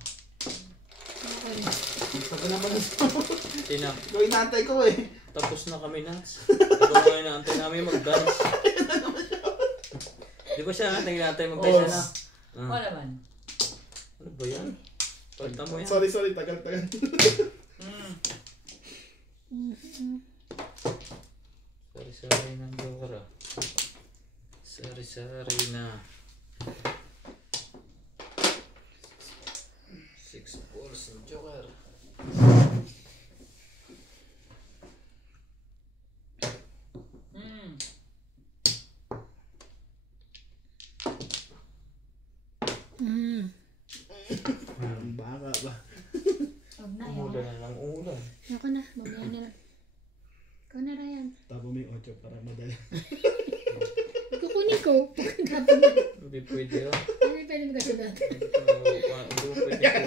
Ano rin? Gusto ko naman. Tina, Gawin naantay ko eh. tapos na kami, Nats. Ito na inaantay namin mag-dance. Di ba siya natin inaantay mag-dance na? Oo naman. Ano ba yan? Pagta mo yan. Sorry, tagal. Sari-sari ng Joker ah. Sari-sari na. 6 balls ng Joker. Ang baka ba? Huwag na, ayaw. Umulan na lang ulan. Ayoko na, mamaya na lang. Ikaw na, Ryan. Tapo mo yung 8 para madali. Kukunin ko. Pagkakataon mo. Hindi pwede ah. Ano yung pwede magkasagat? Hindi mo pwede kunin yan.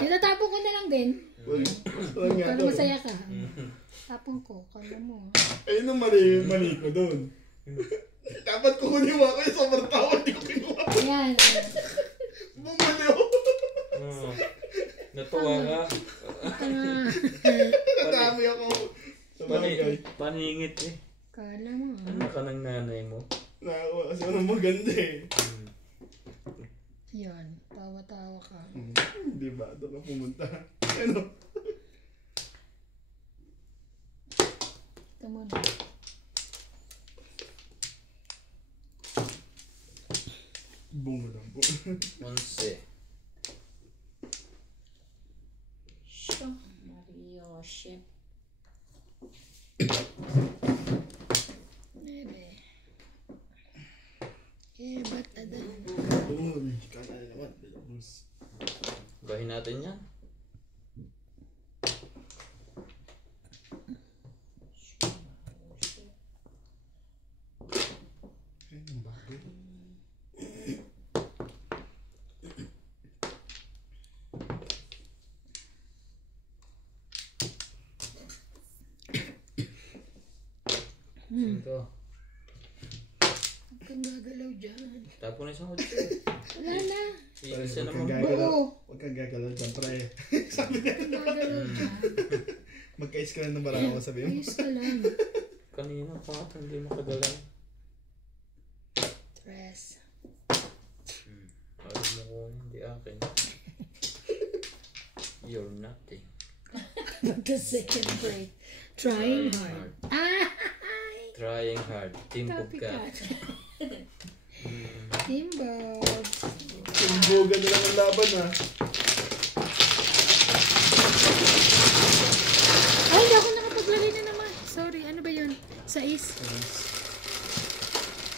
Nitatapon ko na lang din. Walang nga Para to. masaya ka. Tapon ko. Kala mo. Ayun ang mali ko doon. Dapat kukunin mo ako yung sobrang tawa. Hindi ko kinuha. Ayan. Bumaliw. Natuwa ka. Nadami ako. Sa bagay. Paningit eh. Kala mo. Ano ka ng nanay mo? Nakakuha kasi ako ng maganda eh. Yan. Tawa-tawa ka. Di ba? Doon ka pumunta. Ano? Ito muna. Bunga lang po. 11. Mario, shit. 9. Eh, ba't adan? Uy, kala naman. Bilabos. Bahin natin yan. Ayun ang bagay. Ito. Huwag kang gagalaw dyan. Tapon na isang kutsi. Wala na. Isa Huwag naman. kang gagalaw. Oo. Huwag kang gagalaw dyan, pre. Huwag kang gagalaw dyan. Magka-ice ka lang ng barako, sabi mo. Ayos ka lang. Kanina pa hindi makagalaw. 3. Ayaw mo ko hindi akin. You're nothing. The second break. Trying hard. Ah! Trying hard. Team Bobcat. Copycat. Timbog. Tumbogan na lang ang laban ah. Ay, hindi ako nakapaglagay na naman. Sorry, ano ba yun? 6.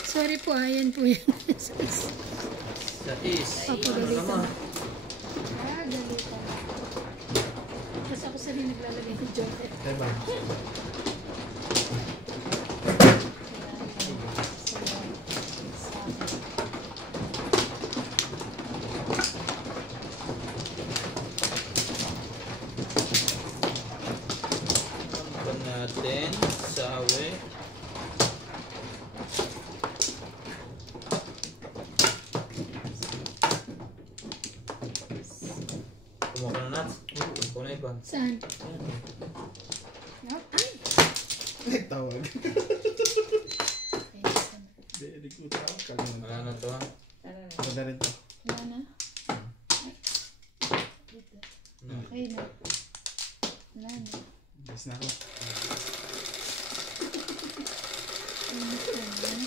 Sorry po, ayan po yun. 6. Sa is. Ano Papagalitan. naman? Ah, galitan. Kasi ako sa rin naglalagay ng joke. Diba? Tampan natin sa awe. Kumuha ka na Nats. Kung na iba. Saan? Ay! Nagtawag. Ay, saan? Hindi, hindi ko tawag. Kalimutan. Ano na to ha? Ako na rin to. Wala na? Ay. Dito. Okay na. Wala na. Yes na ako. Init na yan.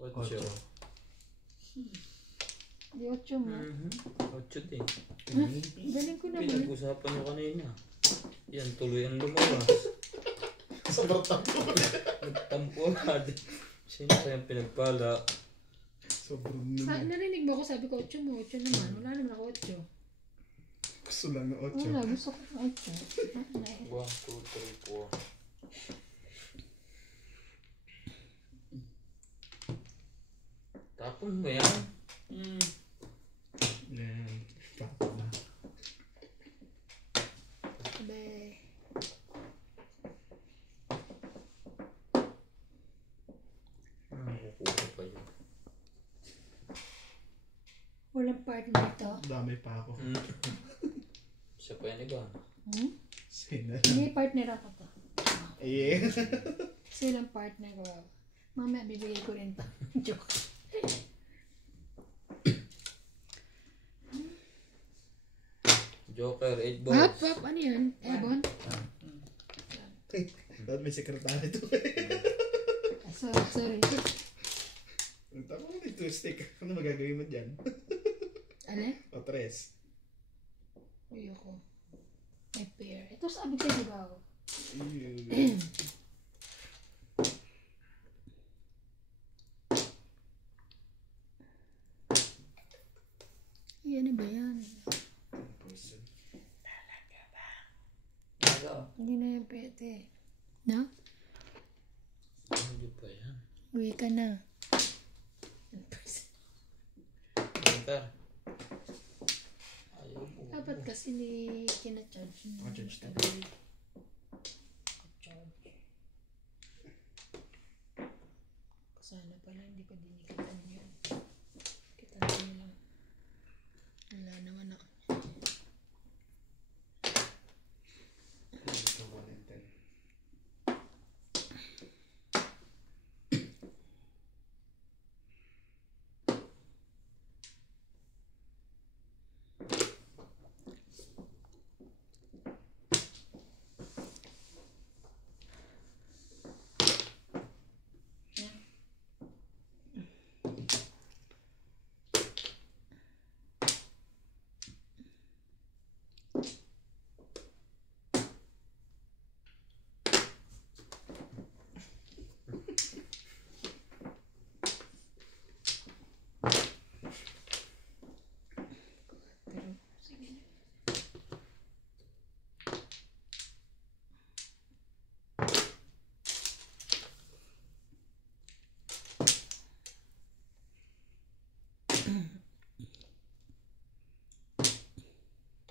8. Di 8 mo. 8 din. Galing ko naman. Pinag-usapan nyo kanina. Yan, tuloy ang lumabas. Sobrang tampo. Nagtampo na din. Sino kayang pinagpala? Sobrang Narinig mo ako, sabi ko 8 mo, 8 naman. Wala naman ako 8. Gusto lang ng 8. Wala, gusto ko 8. 1, 2, 3, 4. Tapon mo yan. Yan. Tapos na. Sabi. Makukuha pa yun. Walang partner ito. Dami pa ako. Siya pa yan iba. Sino? Hindi, partner ako to. Eh. Silang partner ko. Mamaya bibigay ko rin to. Joke. Joker, 8 balls. Hop, hop, ano yun? Ebon? Dapat may sekretary to. Sorry. Tama mo ito stick. Ano magagawin mo dyan? Ano? O, 3. Uy ako. May pair. Ito sabi ko diba? Yan ba yan? 10%. Hindi na yan pwede. No? Hindi pa yan. Uwi ka na. Joker. Ayaw po. Dapat kasi ni kina-charge mo. Naka-charge na. Charge. Sana pala hindi ko dinikitan yun. Kitan nyo lang. Wala naman ako. Ito 1 and 10. Pero, sige na.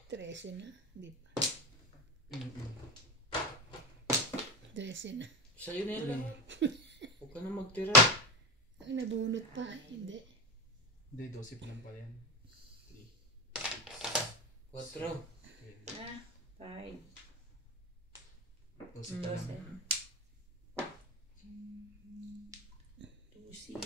Trese na, di ba? 13 na. Sa'yo na yun lang. Huwag ka na magtira. Ang nabunot pa, hindi. Hindi, 12 pa lang pala yan. 4. Ah, 5. 12 pa lang. 2C.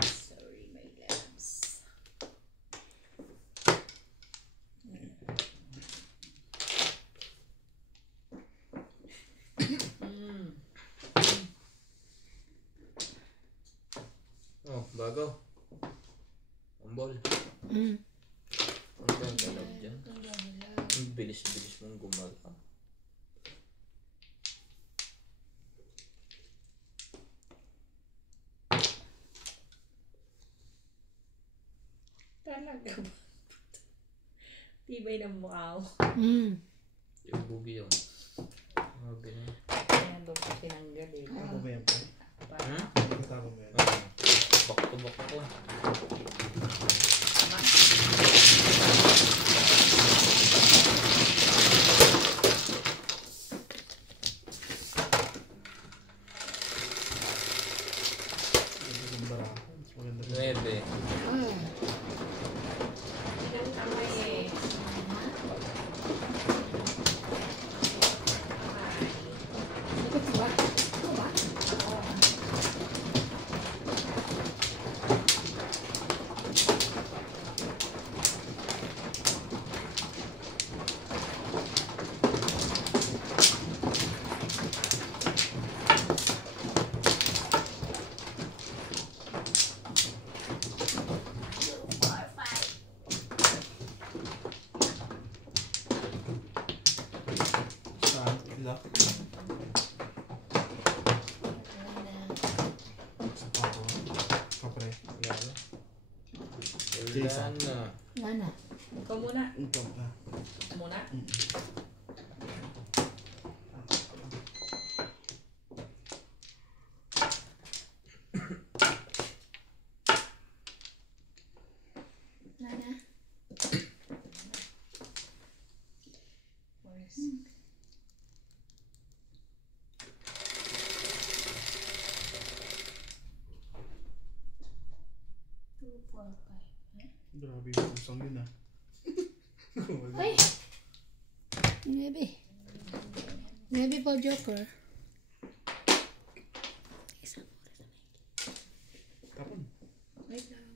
Sorry, my loves. Oh, bago. Ambol. Mm. Ang gagalaw dyan. Ang gagalaw. Ang bilis-bilis mong gumalaw. Talaga ba? Tibay ng mukha ko. Mm. Yung bugi yun. Mga ganyan. Kaya doon ko tinanggal eh. Ano ba yan pa? Hmm? Pagkatama mo yan. Back to back ko. Ito yung bara. Mas maganda rin. 9. Ah. Ilang kamay eh. Ito ba? Ito ba? Ila? Wala na. Sa pako. Kapre. Wala na. Wala Jason. na. Wala na. Ikaw muna. Ito na. Ikaw muna. Wala na. Two, four, five. Grabe yung pusang yun ah. Ay! 9. 9 po, Joker. Isang oras na Tapon. Wait lang.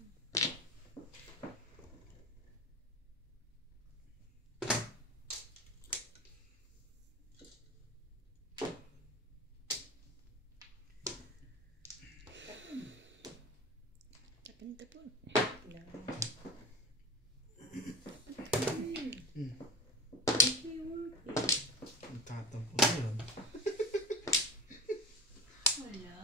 Tapon. Tatampo na yun. Wala.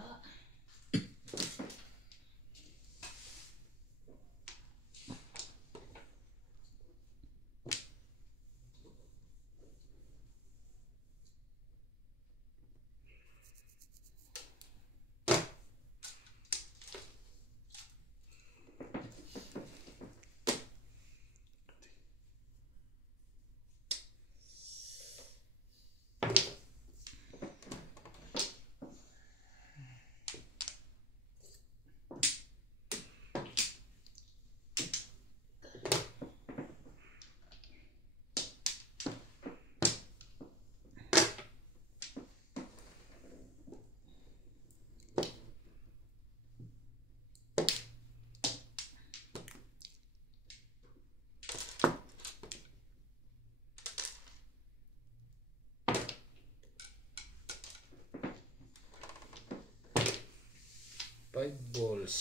Five balls.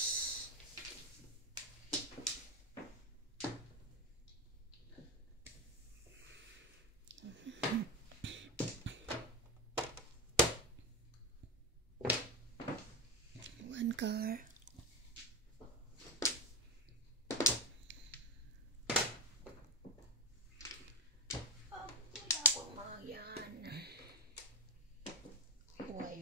One car. Wala akong mga yan. Why?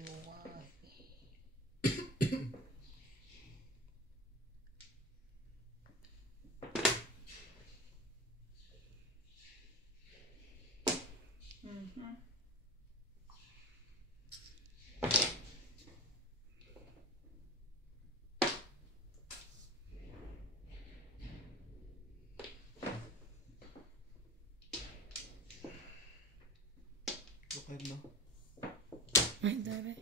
Okay na. Ay, dami.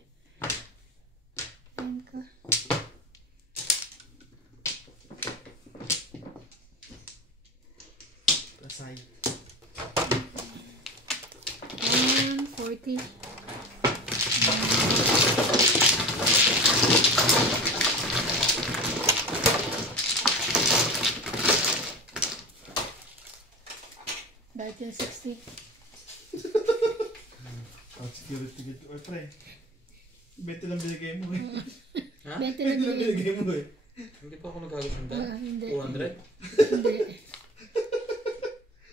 One car. Kasay. 140. Dahil yung 60. At security guard ko. Ay, pre. 20 lang binigay mo eh. Ha? 20 20 lang lang yun. binigay mo eh. Hindi pa ako nagkakasanda. Hindi. 200? Hindi.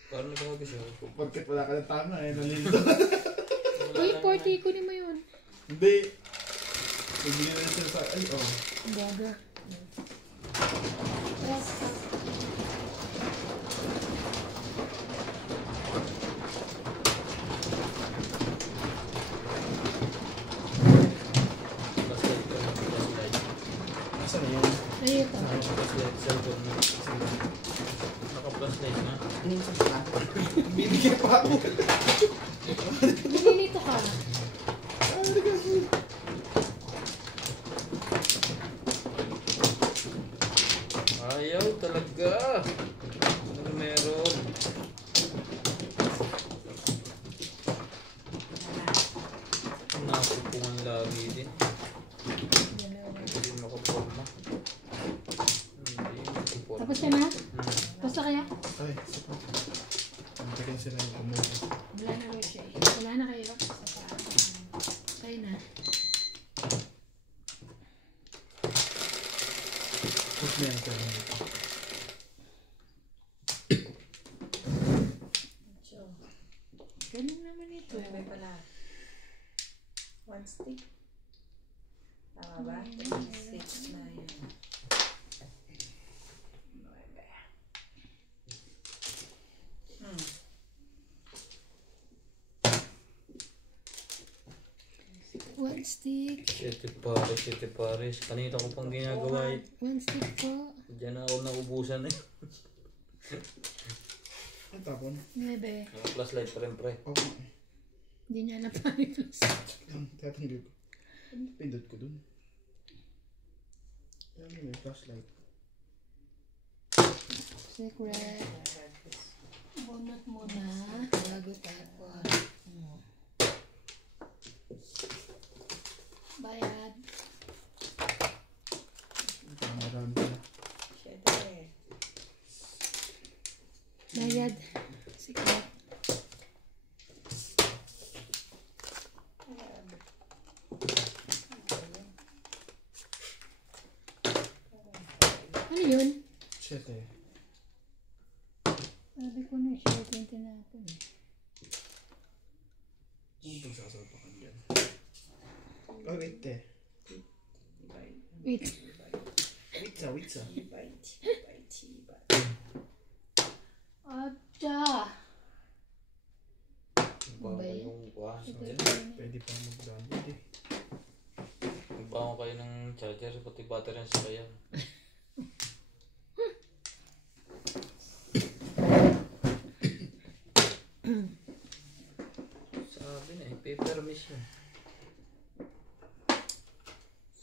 Parang nagkakasya. Pagkat wala ka ng tama eh. Nalilito. Uy, 40. Kunin mo yun. Hindi. Ibigyan na siya sa... Ay, oh. Gaga. Yes. Asa na yun? Ay, ito. Naka-flashlight cellphone mo. Naka-flashlight na. Binigay pa ako. Nililito ka. Ayaw talaga. Ano meron? Napupungan lagi din. Hindi makaporma. Hindi makaporma. Tapos ka na? Basta kaya? Ay, sige. Ang tagal sila yung kumuha. Wala na kayo siya. Wala na kayo. Sa paa. Galing naman ito. May pala. 1 stick. Tama ba? Ay, 3, 6, 9. One stick. Siyete pares. Kanina ko pang ginagawa eh. One stick po. Diyan na ako naubusan eh. Ang tapon. 9. Plus light pa rin pre. Okay. Hindi niya alam pa rin plus. Tatanggal ko. Ano pindot ko dun? Ano may flashlight? Secret. Bunot muna. Bago tapon. Bayad. Marami na. Siyete. Bayad. Secret. Ano yun? Siyete. Sabi ko na siya yung tinapon. Ano pagsasapakan dyan? Oh, wait eh. Wait. Witsa. Atcha! Nagbawa Ba kayo ng kuha. Pwede pa mag-download eh. Nagbawa kayo ng charger. Pati battery ang sakayan. Sabi na eh. Paper mission.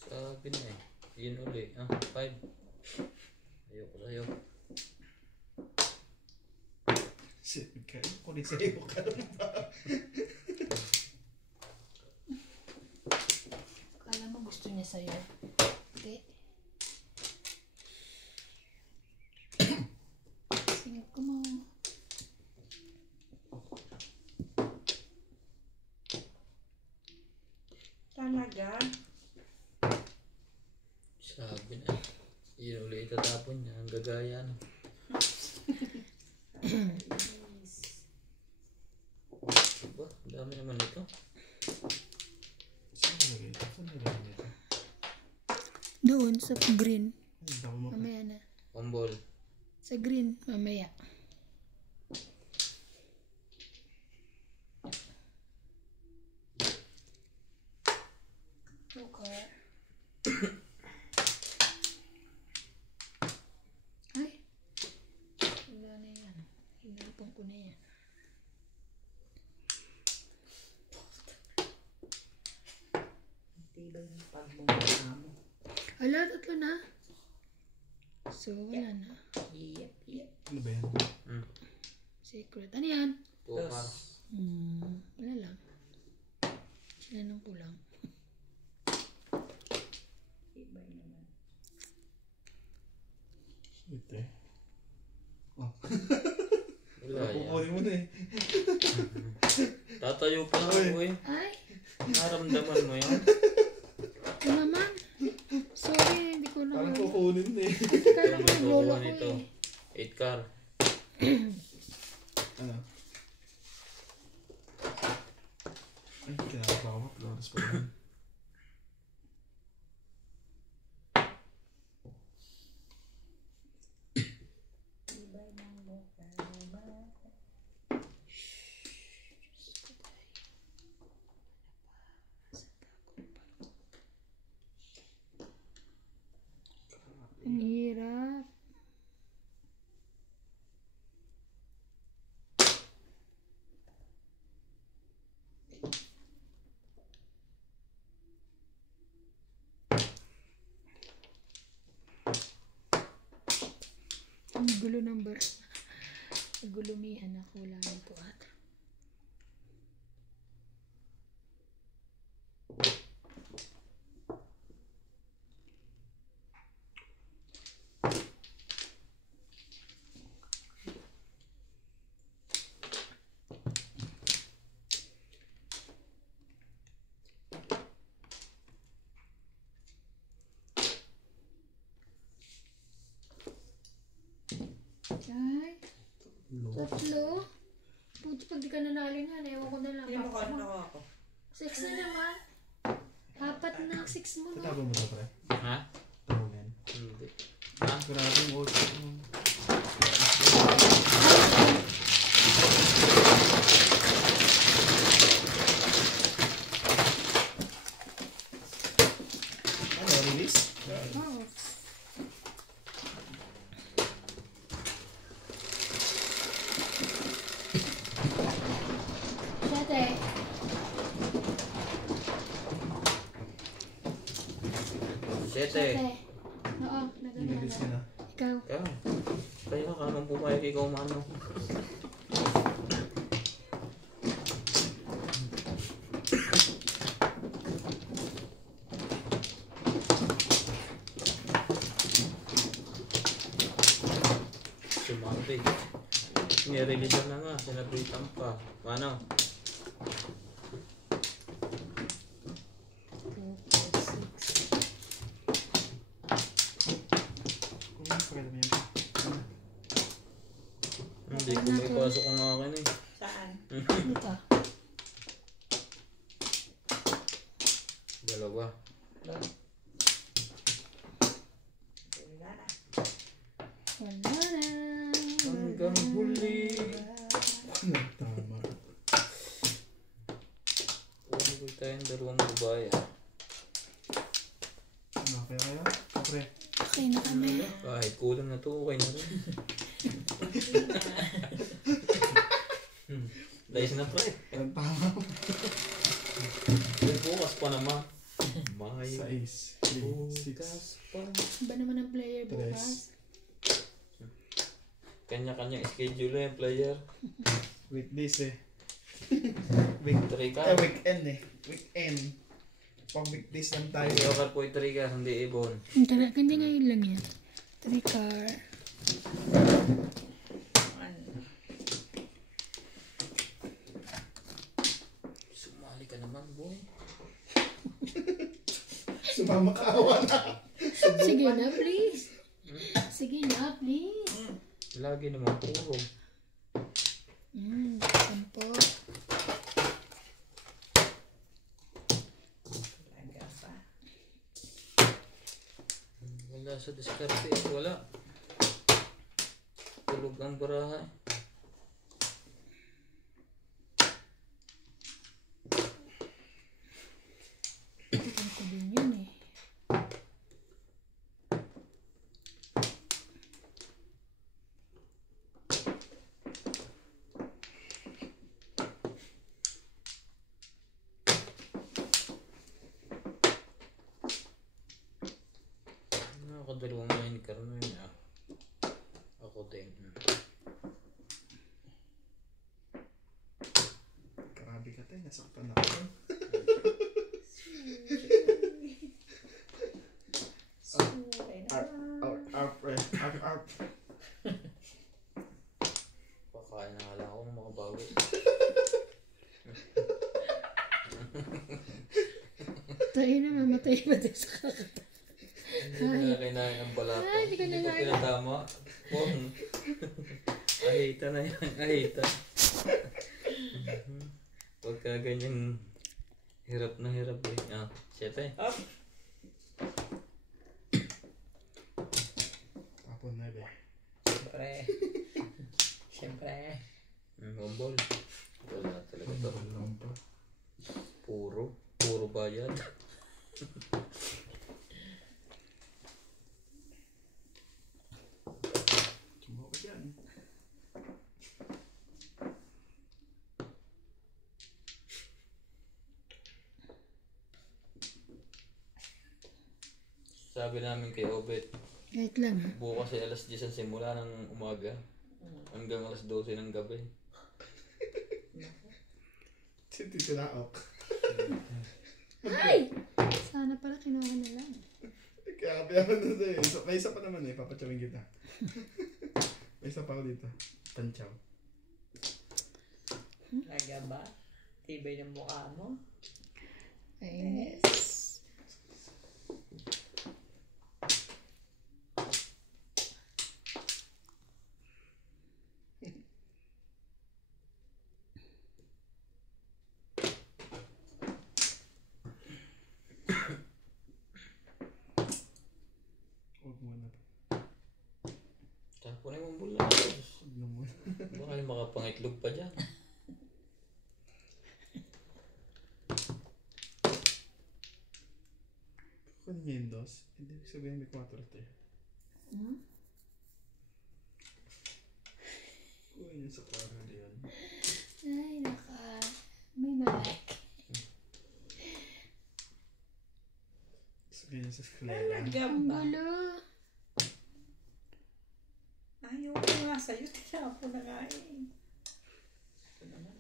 Sabi na eh. Yun uli. 5. Ayoko sa'yo. Shit, kayo. Kunin sa'yo ka lang ba? Kala mo gusto niya sa'yo. Hindi. Singap ko mo. Talaga? Sabi na. Yun uli itatapon niya. Ang gagaya na. Diba? Ang dami naman ito. Saan nalagay ito? Saan nalagay ito? Doon sa green. Ay, dami mo pa. Mamaya na. Kumbol. Sa green. Mamaya. Okay. Ay. Wala na yan. Hinapon ko na yan. Tibay ng pagmumukha mo. Ala, tatlo na. So, wala na. Yep. Ano ba yan? Secret. Ano yan? Tukar. Wala lang. Sinanong ko lang. Tibay naman. Shit eh. Oh. Wala yan. Kukunin mo na eh. Tatayo pa ako eh. Ay! Naramdaman mo yan? Ito naman. Sorry, hindi ko Parang naman. kukunin na eh. Kala ko naglolo ko Ito. eh. 8 car. Ano? Ay, kinakapa ko. Flores pa yan. Tibay ng mukha naman. Ang hirap. Ang gulo ng bar. Gulumihan ako. Wala nito ata. Ay, tatlo. Puti pag di ka nanalo nga, ewan ko na lang. Hindi mo ko ano ako. 6 na naman. Apat na 6 mo na. Tatapon mo na pre. Ha? Tapunin. Hindi. Grabe yung audio mo. Ano, release? Oo. Siyete. Siyete. Oo, Release ka naganda. na. Ikaw. Ikaw. Kaya ka nang pumayag ikaw mano. Sumabit. Nirelease na nga. Sinabitan pa. Paano? 2, 4, 6. Kung pakita mo yan. Hindi ko may pasok ang akin eh. Saan? Dito. Dalawa. Wala na. Wala na. Hanggang huli. Tama. Pumigol tayong dalawang babae. Okay kaya? Pre. Okay na kami. Kahit kulang na to, okay na rin. Dahil na pre. Ang tama. Bukas pa naman. May 6. 6. bukas pa. Iba naman ang player bukas. Kanya-kanya schedule yung player. Weekdays eh. Three ka. Weekend eh. Weekend. Pang weekdays lang tayo. Hindi ako po yung three ka, hindi ibon. Hindi ngayon lang yan. 3 car. Sumali ka naman, boy. Sumama ka, awa na. Sige na, please. Sige na, please. Lagi naman puro. 10. Talaga pa. Wala sa diskarte, wala. Tulog ang baraha. Ito ko din yun eh. Ako dalawang line car na yun ah. Ako din. Grabe ka tayo. Nasaktan ako. Suray na. Arp. Pakain na nga lang ako ng mga bago. Tayo na, mamatay ba tayo sa kakata? Hindi na kinain ang balato. Ay, hindi ko Hindi ko nakain. pinatama. Ahita na yan. Ahita. Huwag ka ganyan hirap na hirap eh. Ah, siyete. Up. Tapon na ba? Siyempre. Siyempre. Bombol. Wala talaga to. Lang pa. Puro bayad. Sumo ka dyan. Sabi namin kay Obet, Kahit lang ha. bukas ay alas 10 ang simula ng umaga hanggang alas 12 ng gabi. Titinaok. Ay! Sana pala kinuha na lang. Kaya kapiyaman na sa'yo. May isa pa naman eh. Papachawin kita. May isa pa ako dito. Panchaw. Talaga ba? Tibay ng mukha mo. Ayos. nakapangitlog pa dyan. Kung yung dos, hindi ko sabihin may 4 tayo. Hmm? Kuhin yun sa parang yun. Ay, may malaki. Sabihin sa sklera. Talaga Ang ba? gulo. Ayaw ko nga sa'yo. Tinapo na nga eh. Ito naman.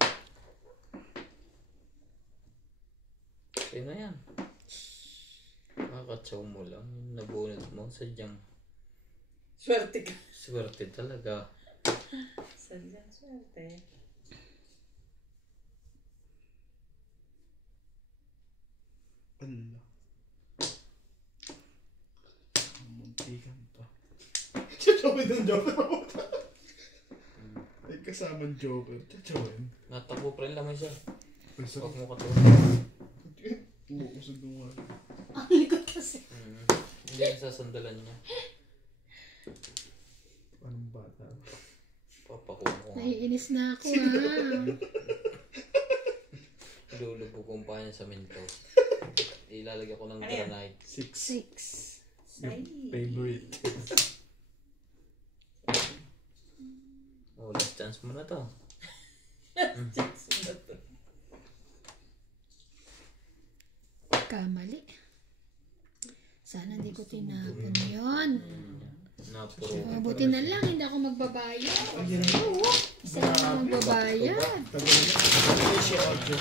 Kaya na yan. Kakatsaw mo lang. Yung nabunod mo, sadyang Swerte ka. swerte talaga. Sadyang swerte. Ano? Muntikan pa. Chachawin ng joker. May kasamang joker. Chachawin. Natakbo pa rin lamay siya. Pwesa Huwag ko. mo katulog. Umuusog ng wala. Ang likot kasi. Hindi yung sasandalan niya. Anong bata? Papakuha ko nga. Naiinis na ako ha. Ilulubog kong pa niya sa minto. Ilalagay ko ng Ano yan? granite. 6. 6. Ay. Favorite. Oh, last chance mo na to. Jackson na to. Kamali. Sana hindi ko tinapon yun. Napuro. Mabuti na lang, hindi ako magbabayad. Isa lang magbabayad. Tagal na. Ano siya audio?